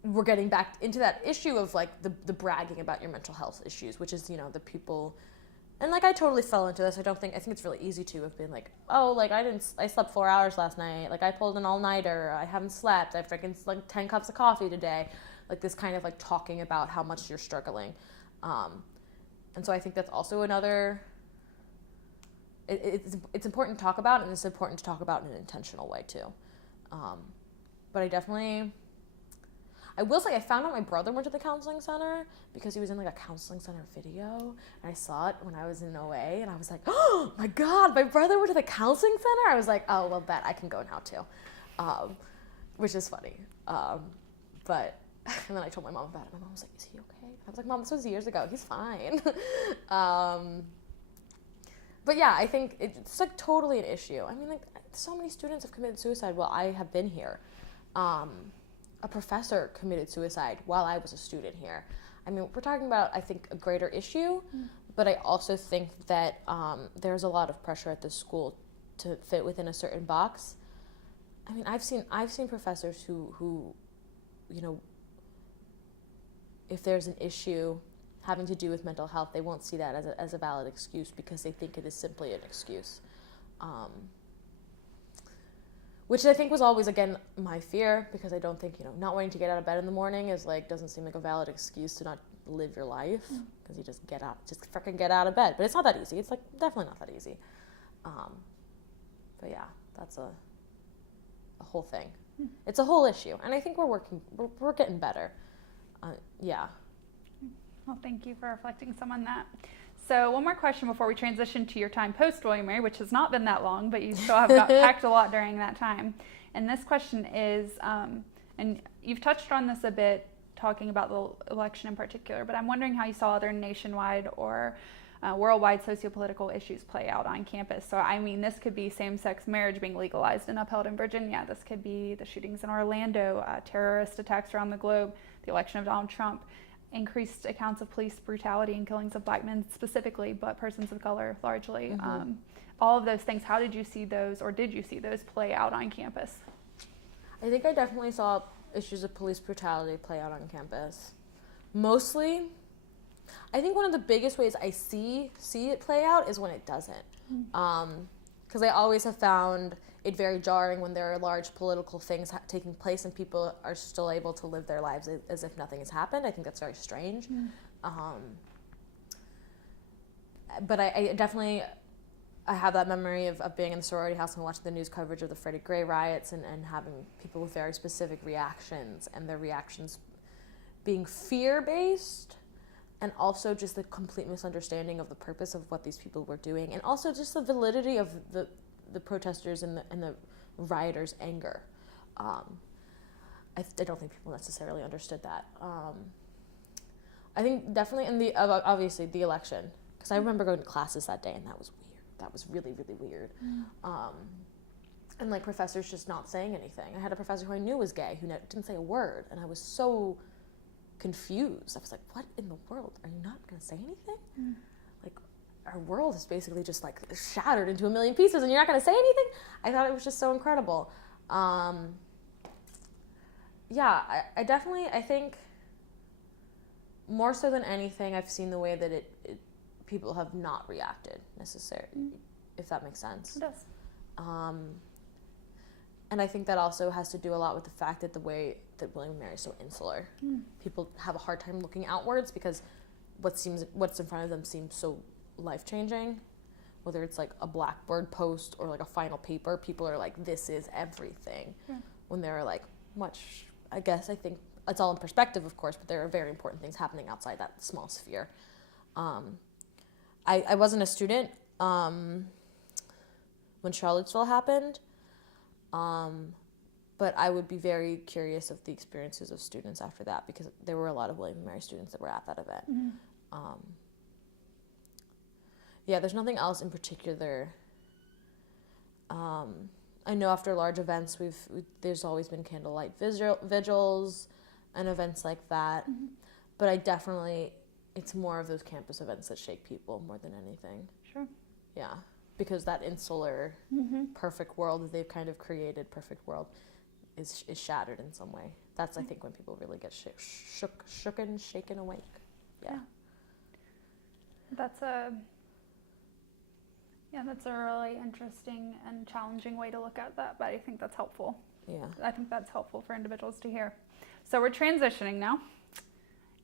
we're getting back into that issue of like the bragging about your mental health issues, which is, the people, and like I totally fell into this. I think it's really easy to have been like, oh, like I slept 4 hours last night, like I pulled an all-nighter, I haven't slept, I've drank like 10 cups of coffee today, like this kind of like talking about how much you're struggling. And so I think that's also another, it's important to talk about, and it's important to talk about in an intentional way too. But I will say I found out my brother went to the counseling center because he was in like a counseling center video, and I saw it when I was in OA, and I was like, oh my God, my brother went to the counseling center? I was like, oh, well, bet I can go now too, which is funny. But, and then I told my mom about it. My mom was like, is he okay? I was like, Mom, this was years ago. He's fine. But yeah, I think it's like totally an issue. I mean, like, so many students have committed suicide while I have been here. A professor committed suicide while I was a student here. I mean, we're talking about, I think, a greater issue, but I also think that there's a lot of pressure at the school to fit within a certain box. I mean, I've seen professors who, if there's an issue having to do with mental health, they won't see that as a valid excuse because they think it is simply an excuse. Which I think was always, again, my fear, because I don't think, not wanting to get out of bed in the morning doesn't seem like a valid excuse to not live your life, because you just freaking get out of bed. But it's not that easy. It's like definitely not that easy. But yeah, that's a whole thing. It's a whole issue, and I think we're getting better. Yeah. Well, thank you for reflecting some on that. So one more question before we transition to your time post-William & Mary, which has not been that long, but you still have packed a lot during that time. And this question is, and you've touched on this a bit, talking about the election in particular, but I'm wondering how you saw other nationwide or worldwide sociopolitical issues play out on campus. So, I mean, this could be same-sex marriage being legalized and upheld in Virginia. This could be the shootings in Orlando, terrorist attacks around the globe, the election of Donald Trump, increased accounts of police brutality and killings of Black men specifically, but persons of color largely. All of those things, how did you see those, or did you see those play out on campus? I think I definitely saw issues of police brutality play out on campus. Mostly, I think one of the biggest ways I see it play out is when it doesn't. Because I always have found it very jarring when there are large political things taking place and people are still able to live their lives as if nothing has happened. I think that's very strange. But I definitely have that memory of being in the sorority house and watching the news coverage of the Freddie Gray riots and having people with very specific reactions, and their reactions being fear-based, and also just the complete misunderstanding of the purpose of what these people were doing, and also just the validity of the protesters and the rioters' anger. I don't think people necessarily understood that. I think definitely obviously the election, because I remember going to classes that day, and that was weird. That was really, really weird. And like professors just not saying anything. I had a professor who I knew was gay who didn't say a word, and I was so confused. I was like, what in the world? Are you not going to say anything? Like, our world is basically just like shattered into a million pieces and you're not going to say anything? I thought it was just so incredible. Yeah, I definitely, I think more so than anything, I've seen the way that people have not reacted necessarily, if that makes sense. It does. And I think that also has to do a lot with the fact that the way that William & Mary is so insular. People have a hard time looking outwards because what's in front of them seems so life-changing. Whether it's like a Blackboard post or like a final paper, people are like, this is everything. Yeah. When there are like much, I think it's all in perspective, of course, but there are very important things happening outside that small sphere. I wasn't a student when Charlottesville happened, but I would be very curious of the experiences of students after that, because there were a lot of William & Mary students that were at that event. Yeah, there's nothing else in particular. I know after large events, there's always been candlelight vigils and events like that. But it's more of those campus events that shake people more than anything. Sure. Yeah, because that insular perfect world that they've kind of created, perfect world, is shattered in some way. That's, I think, when people really get shaken awake. Yeah. That's a really interesting and challenging way to look at that, but I think that's helpful. Yeah. I think that's helpful for individuals to hear. So we're transitioning now.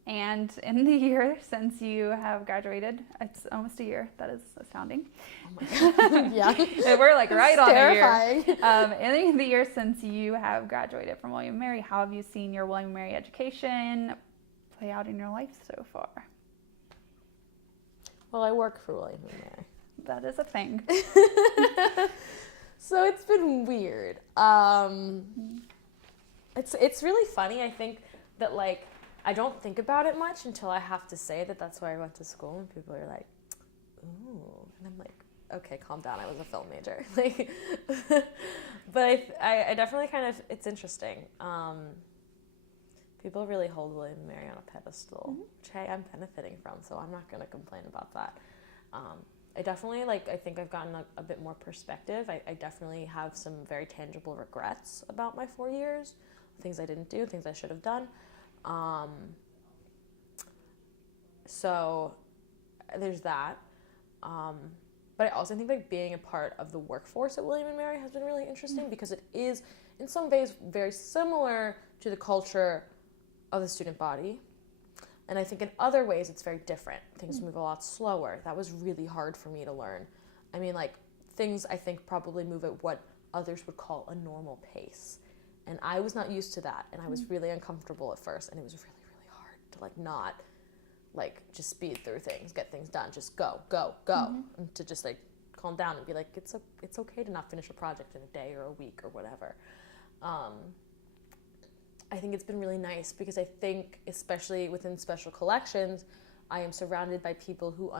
And in the year since you have graduated, it's almost a year. That is astounding. Oh my God. Yeah. We're like right it's on terrifying. the year. In the year since you have graduated from William & Mary, how have you seen your William & Mary education play out in your life so far? Well, I work for William & Mary. That is a thing. So it's been weird. It's really funny. I think that, like, I don't think about it much until I have to say that that's where I went to school, and people are like, ooh. And I'm like, okay, calm down. I was a film major. Like, but I definitely kind of, it's interesting. People really hold William & Mary on a pedestal, which I'm benefiting from, so I'm not going to complain about that. I definitely, I think I've gotten a bit more perspective. I definitely have some very tangible regrets about my 4 years, things I didn't do, things I should have done. So there's that. But I also think being a part of the workforce at William & Mary has been really interesting because it is in some ways very similar to the culture of the student body. And I think in other ways it's very different. Things move a lot slower. That was really hard for me to learn. I mean, things I think probably move at what others would call a normal pace. And I was not used to that. And I was really uncomfortable at first. And it was really, really hard to not just speed through things, get things done, just go. And to just calm down and be like, it's okay to not finish a project in a day or a week or whatever. I think it's been really nice because I think, especially within special collections, I am surrounded by people who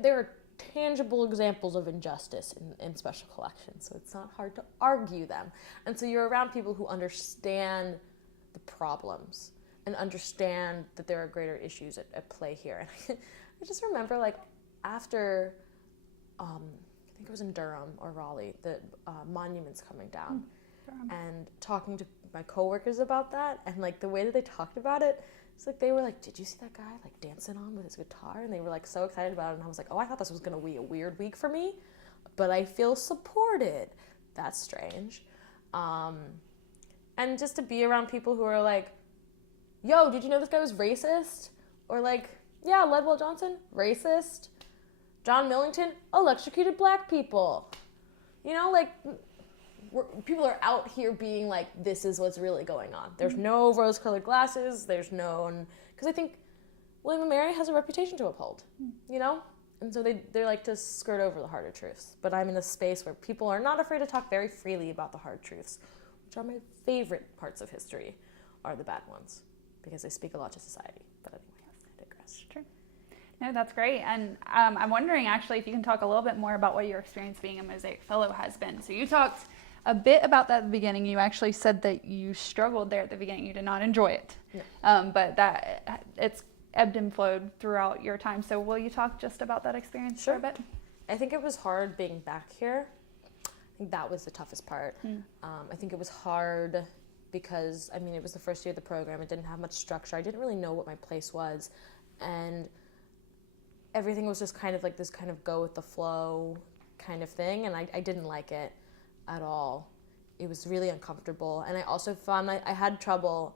there are tangible examples of injustice in special collections, so it's not hard to argue them. And so you're around people who understand the problems and understand that there are greater issues at play here. And I just remember, after, I think it was in Durham or Raleigh, the monuments coming down, and talking to my coworkers about that, and the way that they talked about it, it's they were like, did you see that guy dancing on with his guitar? And they were so excited about it, and I was like, oh, I thought this was gonna be a weird week for me, but I feel supported. That's strange. And just to be around people who are like, yo, did you know this guy was racist? Or yeah, Ledwell Johnson, racist. John Millington electrocuted black people. You know, people are out here being this is what's really going on. There's no rose-colored glasses. There's no, because I think William & Mary has a reputation to uphold, you know? And so they like to skirt over the harder truths. But I'm in a space where people are not afraid to talk very freely about the hard truths, which are my favorite parts of history, are the bad ones, because they speak a lot to society. But anyway, I digress. Sure. No, that's great. And I'm wondering, actually, if you can talk a little bit more about what your experience being a Mosaic Fellow has been. So you talked a bit about that at the beginning. You actually said that you struggled there at the beginning. You did not enjoy it. No. But that it's ebbed and flowed throughout your time. So will you talk just about that experience for a bit? I think it was hard being back here. I think that was the toughest part. I think it was hard because, it was the first year of the program. It didn't have much structure. I didn't really know what my place was. And everything was just kind of this kind of go with the flow kind of thing. And I didn't like it at all. it was really uncomfortable. And I also found I had trouble,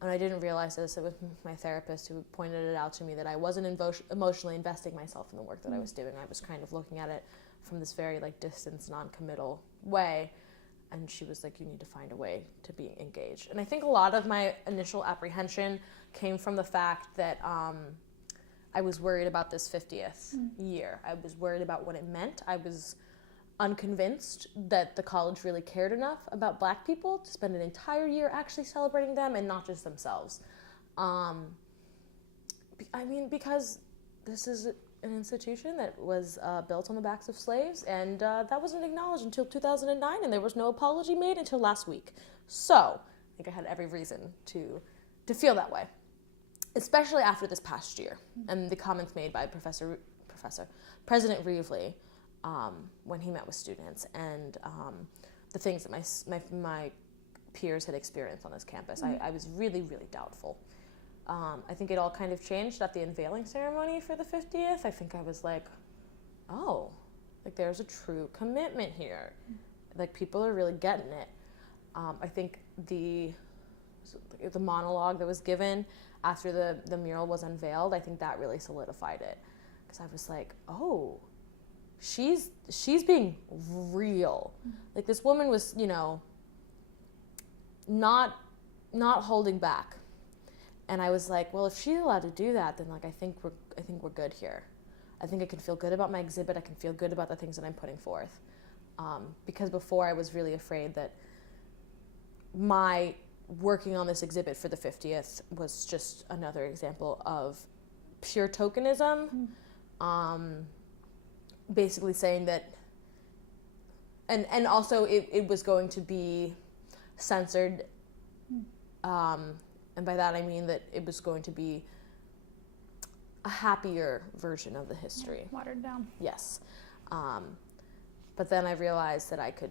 and I didn't realize this. It was my therapist who pointed it out to me, that I wasn't emotionally investing myself in the work that I was doing. I was kind of looking at it from this very like distant, non-committal way. And she was like, you need to find a way to be engaged. And I think a lot of my initial apprehension came from the fact that I was worried about this 50th year. I was worried about what it meant. I was unconvinced that the college really cared enough about Black people to spend an entire year actually celebrating them and not just themselves. Because this is an institution that was built on the backs of slaves, and that wasn't acknowledged until 2009, and there was no apology made until last week. So I think I had every reason to feel that way, especially after this past year and the comments made by President Reevely when he met with students, and the things that my peers had experienced on this campus. I was really, really doubtful. I think it all kind of changed at the unveiling ceremony for the 50th. I think I was like, oh, like there's a true commitment here. Like people are really getting it. I think the monologue that was given after the mural was unveiled, I think that really solidified it. Because I was like, oh, she's being real. Like this woman was, not holding back. And I was like, well, if she's allowed to do that, then like I think we're good here. I think I can feel good about my exhibit. I can feel good about the things that I'm putting forth. Because before I was really afraid that my working on this exhibit for the 50th was just another example of pure tokenism. Basically saying that, and also it was going to be censored. And by that I mean that it was going to be a happier version of the history. Yeah, watered down. Yes. But then I realized that I could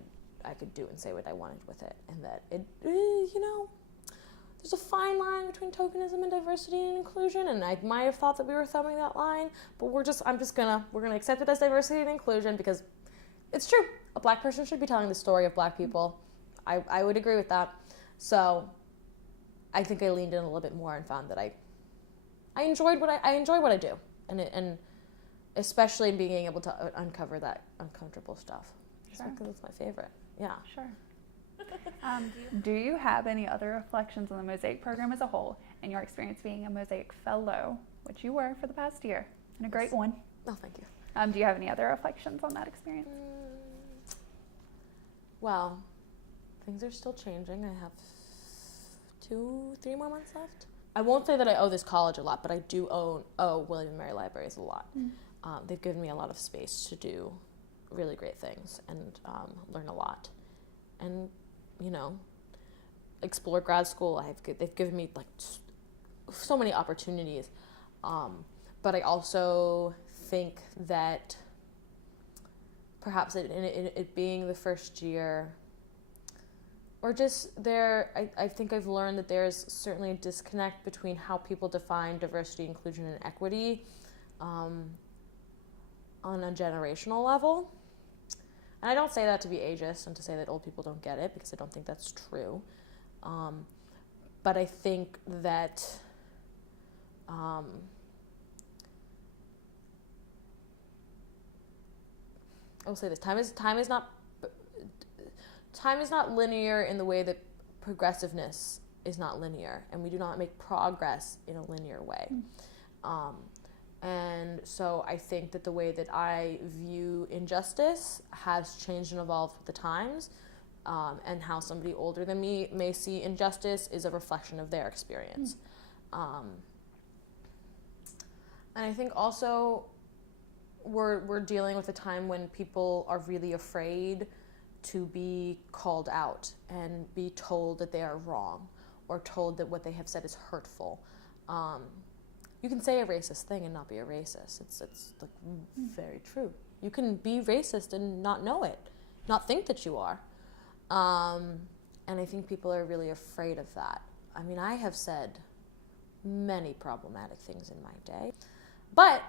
do and say what I wanted with it, and that it, there's a fine line between tokenism and diversity and inclusion, and I might have thought that we were thumbing that line, but we're gonna accept it as diversity and inclusion because it's true. A Black person should be telling the story of Black people. I would agree with that. So I think I leaned in a little bit more and found that I enjoy what I do, and especially being able to uncover that uncomfortable stuff. Sure. Because it's my favorite. Yeah. Sure. Do you have any other reflections on the Mosaic program as a whole and your experience being a Mosaic Fellow, which you were for the past year, and a great one? Oh, thank you. Do you have any other reflections on that experience? Well, things are still changing. I have 2-3 more months left. I won't say that I owe this college a lot, but I do owe William and Mary Libraries a lot. They've given me a lot of space to do really great things and learn a lot, and explore grad school. They've given me like so many opportunities, but I also think that perhaps it being the first year, or just I think I've learned that there's certainly a disconnect between how people define diversity, inclusion, and equity on a generational level. And I don't say that to be ageist and to say that old people don't get it, because I don't think that's true. But I think that I'll say this: time is not linear in the way that progressiveness is not linear, and we do not make progress in a linear way. And so I think that the way that I view injustice has changed and evolved with the times, and how somebody older than me may see injustice is a reflection of their experience. And I think also we're dealing with a time when people are really afraid to be called out and be told that they are wrong, or told that what they have said is hurtful. You can say a racist thing and not be a racist. It's like very true. You can be racist and not know it, not think that you are. And I think people are really afraid of that. I mean, I have said many problematic things in my day, but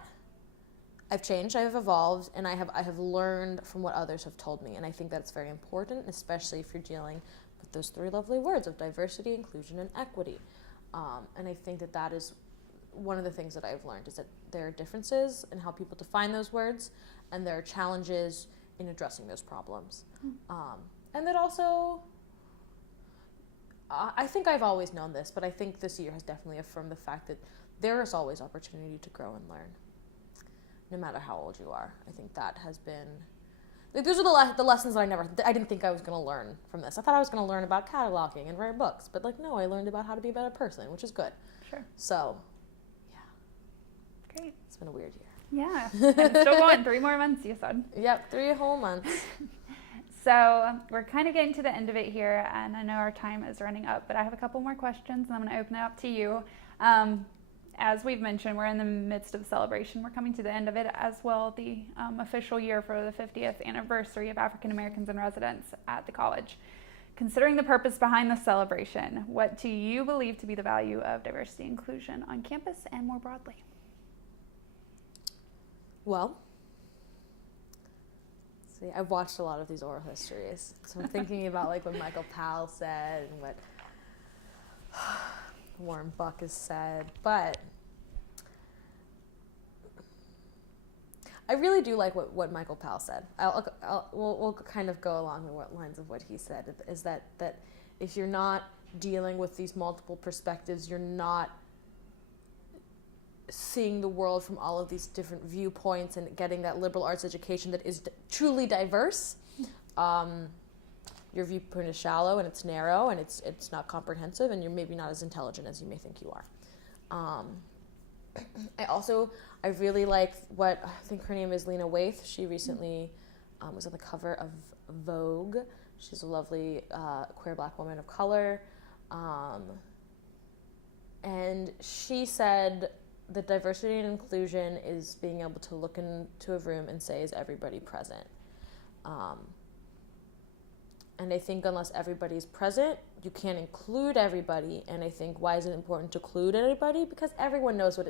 I've changed, I've evolved, and I have learned from what others have told me. And I think that's very important, especially if you're dealing with those three lovely words of diversity, inclusion, and equity. And I think that is one of the things that I've learned, is that there are differences in how people define those words, and there are challenges in addressing those problems. And that also, I think I've always known this, but I think this year has definitely affirmed the fact that there is always opportunity to grow and learn, no matter how old you are. I think that has been, like, those are the lessons that I didn't think I was going to learn from this. I thought I was going to learn about cataloging and write books, but like, no, I learned about how to be a better person, which is good. Sure. So, yeah. Great. It's been a weird year. Yeah. And it's still going. 3 more months, you said. Yep, 3 whole months. So we're kind of getting to the end of it here, and I know our time is running up, but I have a couple more questions, and I'm going to open it up to you. As we've mentioned, we're in the midst of a celebration. We're coming to the end of it as well, the official year for the 50th anniversary of African Americans in residence at the college. Considering the purpose behind the celebration, what do you believe to be the value of diversity and inclusion on campus and more broadly? Well, see, I've watched a lot of these oral histories, so I'm thinking about like what Michael Powell said and what Warren Buck has said, but I really do like what Michael Powell said. We'll kind of go along the lines of what he said, is that if you're not dealing with these multiple perspectives, you're not seeing the world from all of these different viewpoints and getting that liberal arts education that is truly diverse, your viewpoint is shallow and it's narrow and it's not comprehensive, and you're maybe not as intelligent as you may think you are. I really like what, I think her name is Lena Waithe. She recently was on the cover of Vogue. She's a lovely queer Black woman of color. And she said that diversity and inclusion is being able to look into a room and say, is everybody present? And I think unless everybody's present, you can't include everybody. And I think, why is it important to include everybody? Because everyone knows what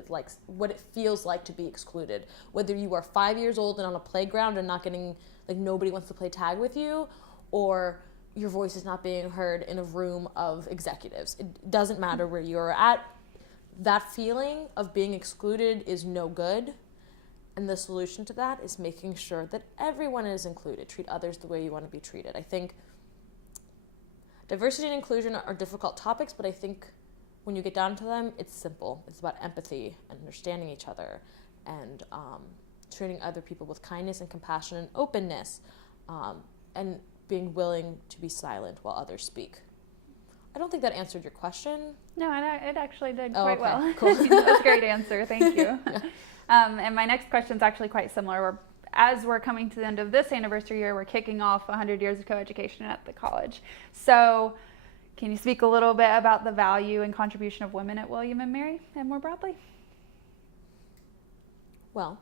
it feels like to be excluded. Whether you are 5 years old and on a playground and not getting, like, nobody wants to play tag with you, or your voice is not being heard in a room of executives. It doesn't matter where you're at. That feeling of being excluded is no good. And the solution to that is making sure that everyone is included. Treat others the way you want to be treated. I think diversity and inclusion are difficult topics, but I think when you get down to them, it's simple. It's about empathy and understanding each other, and treating other people with kindness and compassion and openness, and being willing to be silent while others speak. I don't think that answered your question. No, it actually did quite well. Cool. That was a great answer. Thank you. Yeah. And my next question is actually quite similar. As we're coming to the end of this anniversary year, we're kicking off 100 years of coeducation at the college. So can you speak a little bit about the value and contribution of women at William & Mary and more broadly? Well,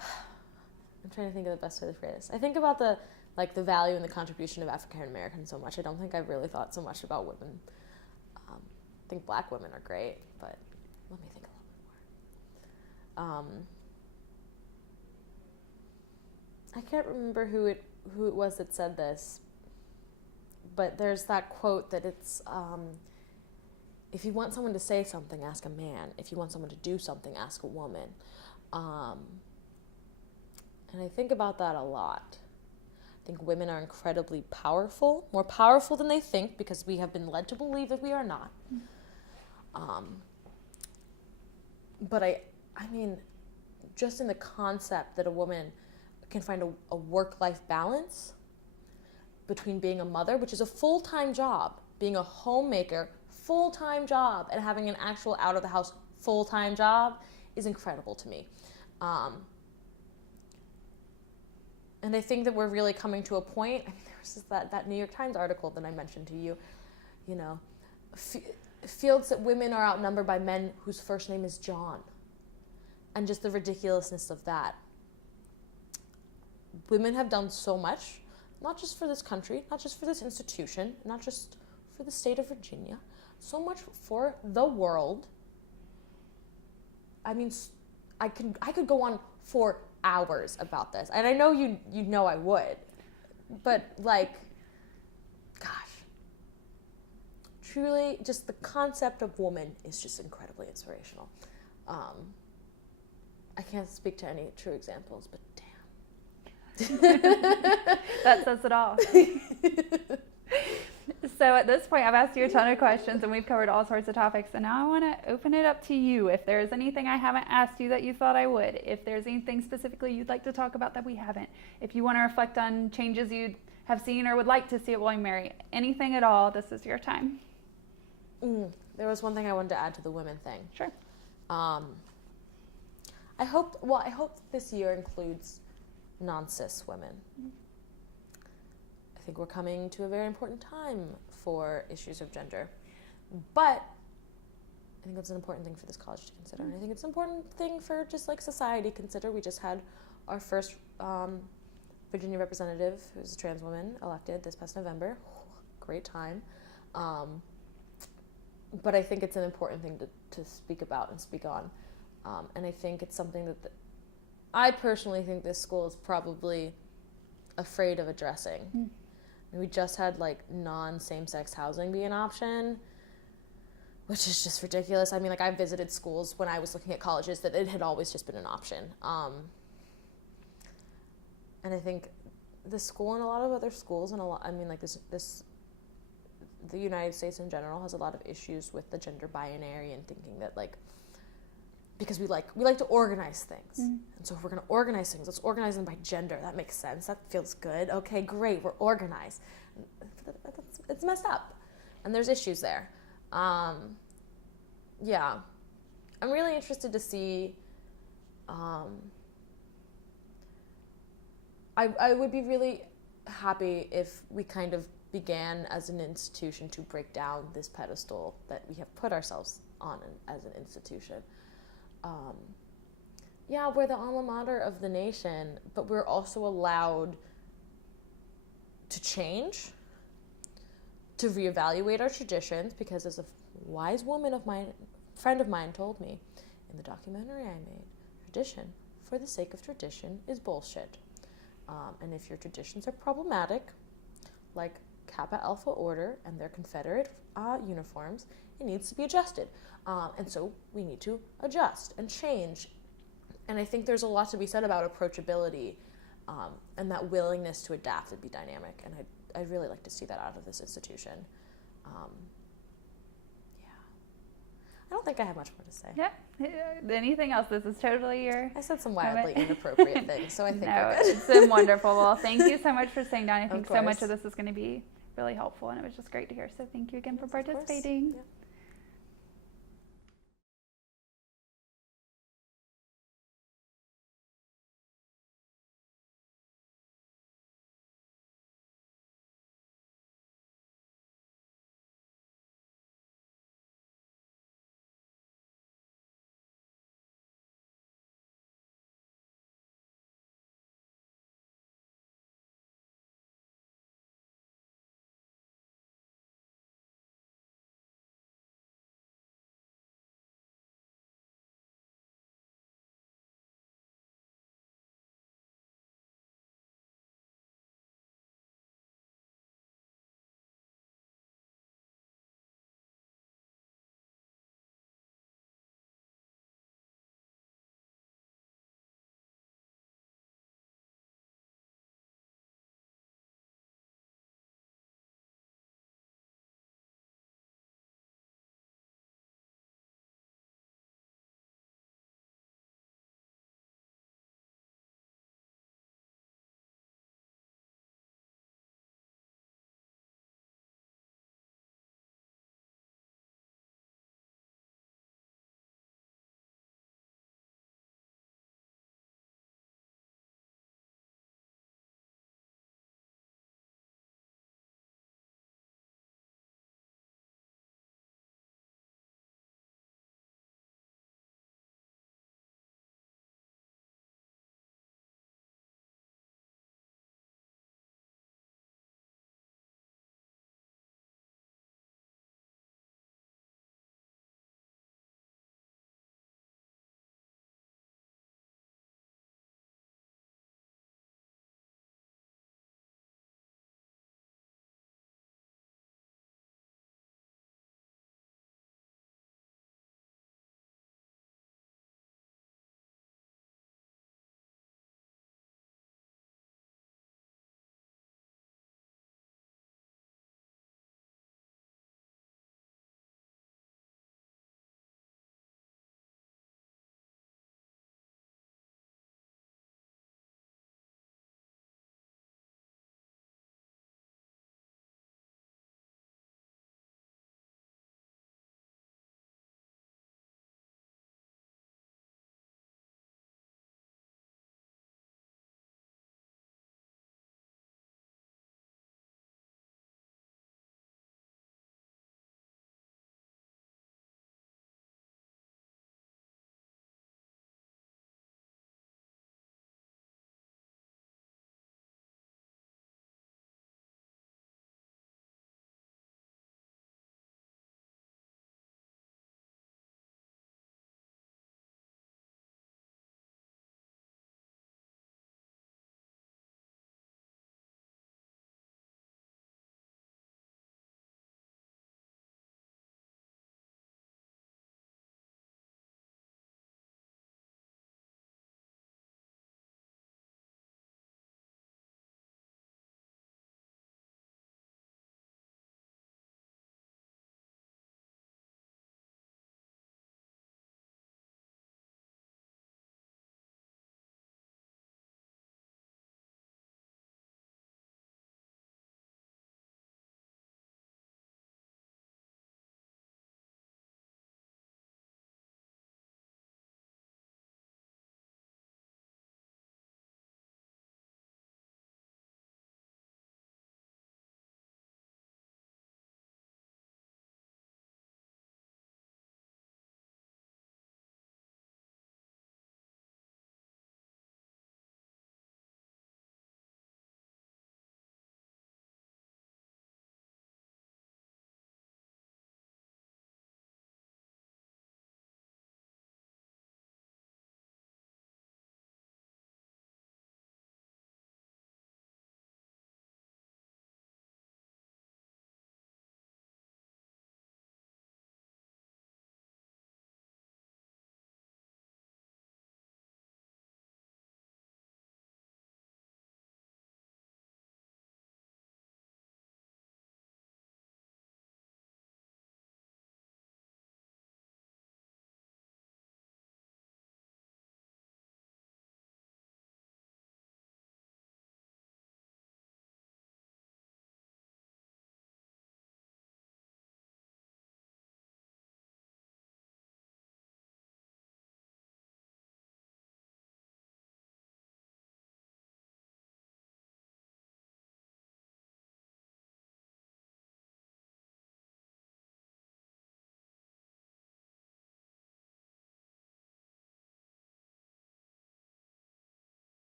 I'm trying to think of the best way to phrase this. I think about the value and the contribution of African Americans so much. I don't think I've really thought so much about women. I think Black women are great, but let me think a little bit more. I can't remember who it was that said this, but there's that quote that it's, if you want someone to say something, ask a man. If you want someone to do something, ask a woman. And I think about that a lot. I think women are incredibly powerful, more powerful than they think, because we have been led to believe that we are not. But I mean, just in the concept that a woman can find a work-life balance between being a mother, which is a full-time job, being a homemaker, full-time job, and having an actual out-of-the-house full-time job is incredible to me. And I think that we're really coming to a point. I mean, there was just that New York Times article that I mentioned to you, fields that women are outnumbered by men whose first name is John, and just the ridiculousness of that. Women have done so much, not just for this country, not just for this institution, not just for the state of Virginia, so much for the world. I mean, I could go on for hours about this, and I know you know I would, but like, gosh, truly, just the concept of woman is just incredibly inspirational. I can't speak to any true examples, but damn. That says it all. So at this point, I've asked you a ton of questions and we've covered all sorts of topics. And now I want to open it up to you. If there's anything I haven't asked you that you thought I would, if there's anything specifically you'd like to talk about that we haven't, if you want to reflect on changes you have seen or would like to see at William & Mary, anything at all, this is your time. There was one thing I wanted to add to the women thing. Sure. I hope this year includes non-cis women. I think we're coming to a very important time for issues of gender. But I think it's an important thing for this college to consider. And I think it's an important thing for just like society to consider. We just had our first Virginia representative, who's a trans woman, elected this past November. Great time. But I think it's an important thing to speak about and speak on. And I think it's something that I personally think this school is probably afraid of addressing. We just had like non-same-sex housing be an option, which is just ridiculous. I mean, like I visited schools when I was looking at colleges that it had always just been an option. And I think the school and a lot of other schools and the United States in general has a lot of issues with the gender binary and thinking that like, because we like to organize things. And so if we're going to organize things, let's organize them by gender. That makes sense. That feels good. Okay, great. We're organized. It's messed up. And there's issues there. Yeah. I'm really interested to see, I would be really happy if we kind of began as an institution to break down this pedestal that we have put ourselves on as an institution. Yeah, we're the alma mater of the nation, but we're also allowed to change, to reevaluate our traditions, because as a wise friend of mine told me in the documentary I made, tradition for the sake of tradition is bullshit. And if your traditions are problematic, like Kappa Alpha Order and their Confederate uniforms, it needs to be adjusted. And so we need to adjust and change. And I think there's a lot to be said about approachability and that willingness to adapt and be dynamic. And I'd really like to see that out of this institution. Yeah. I don't think I have much more to say. Yeah. Anything else? This is totally your... I said some wildly inappropriate things, so I think we're good. It's been wonderful. Well, thank you so much for staying down. I think so much of this is going to be really helpful, and it was just great to hear. So thank you again for participating. Yeah.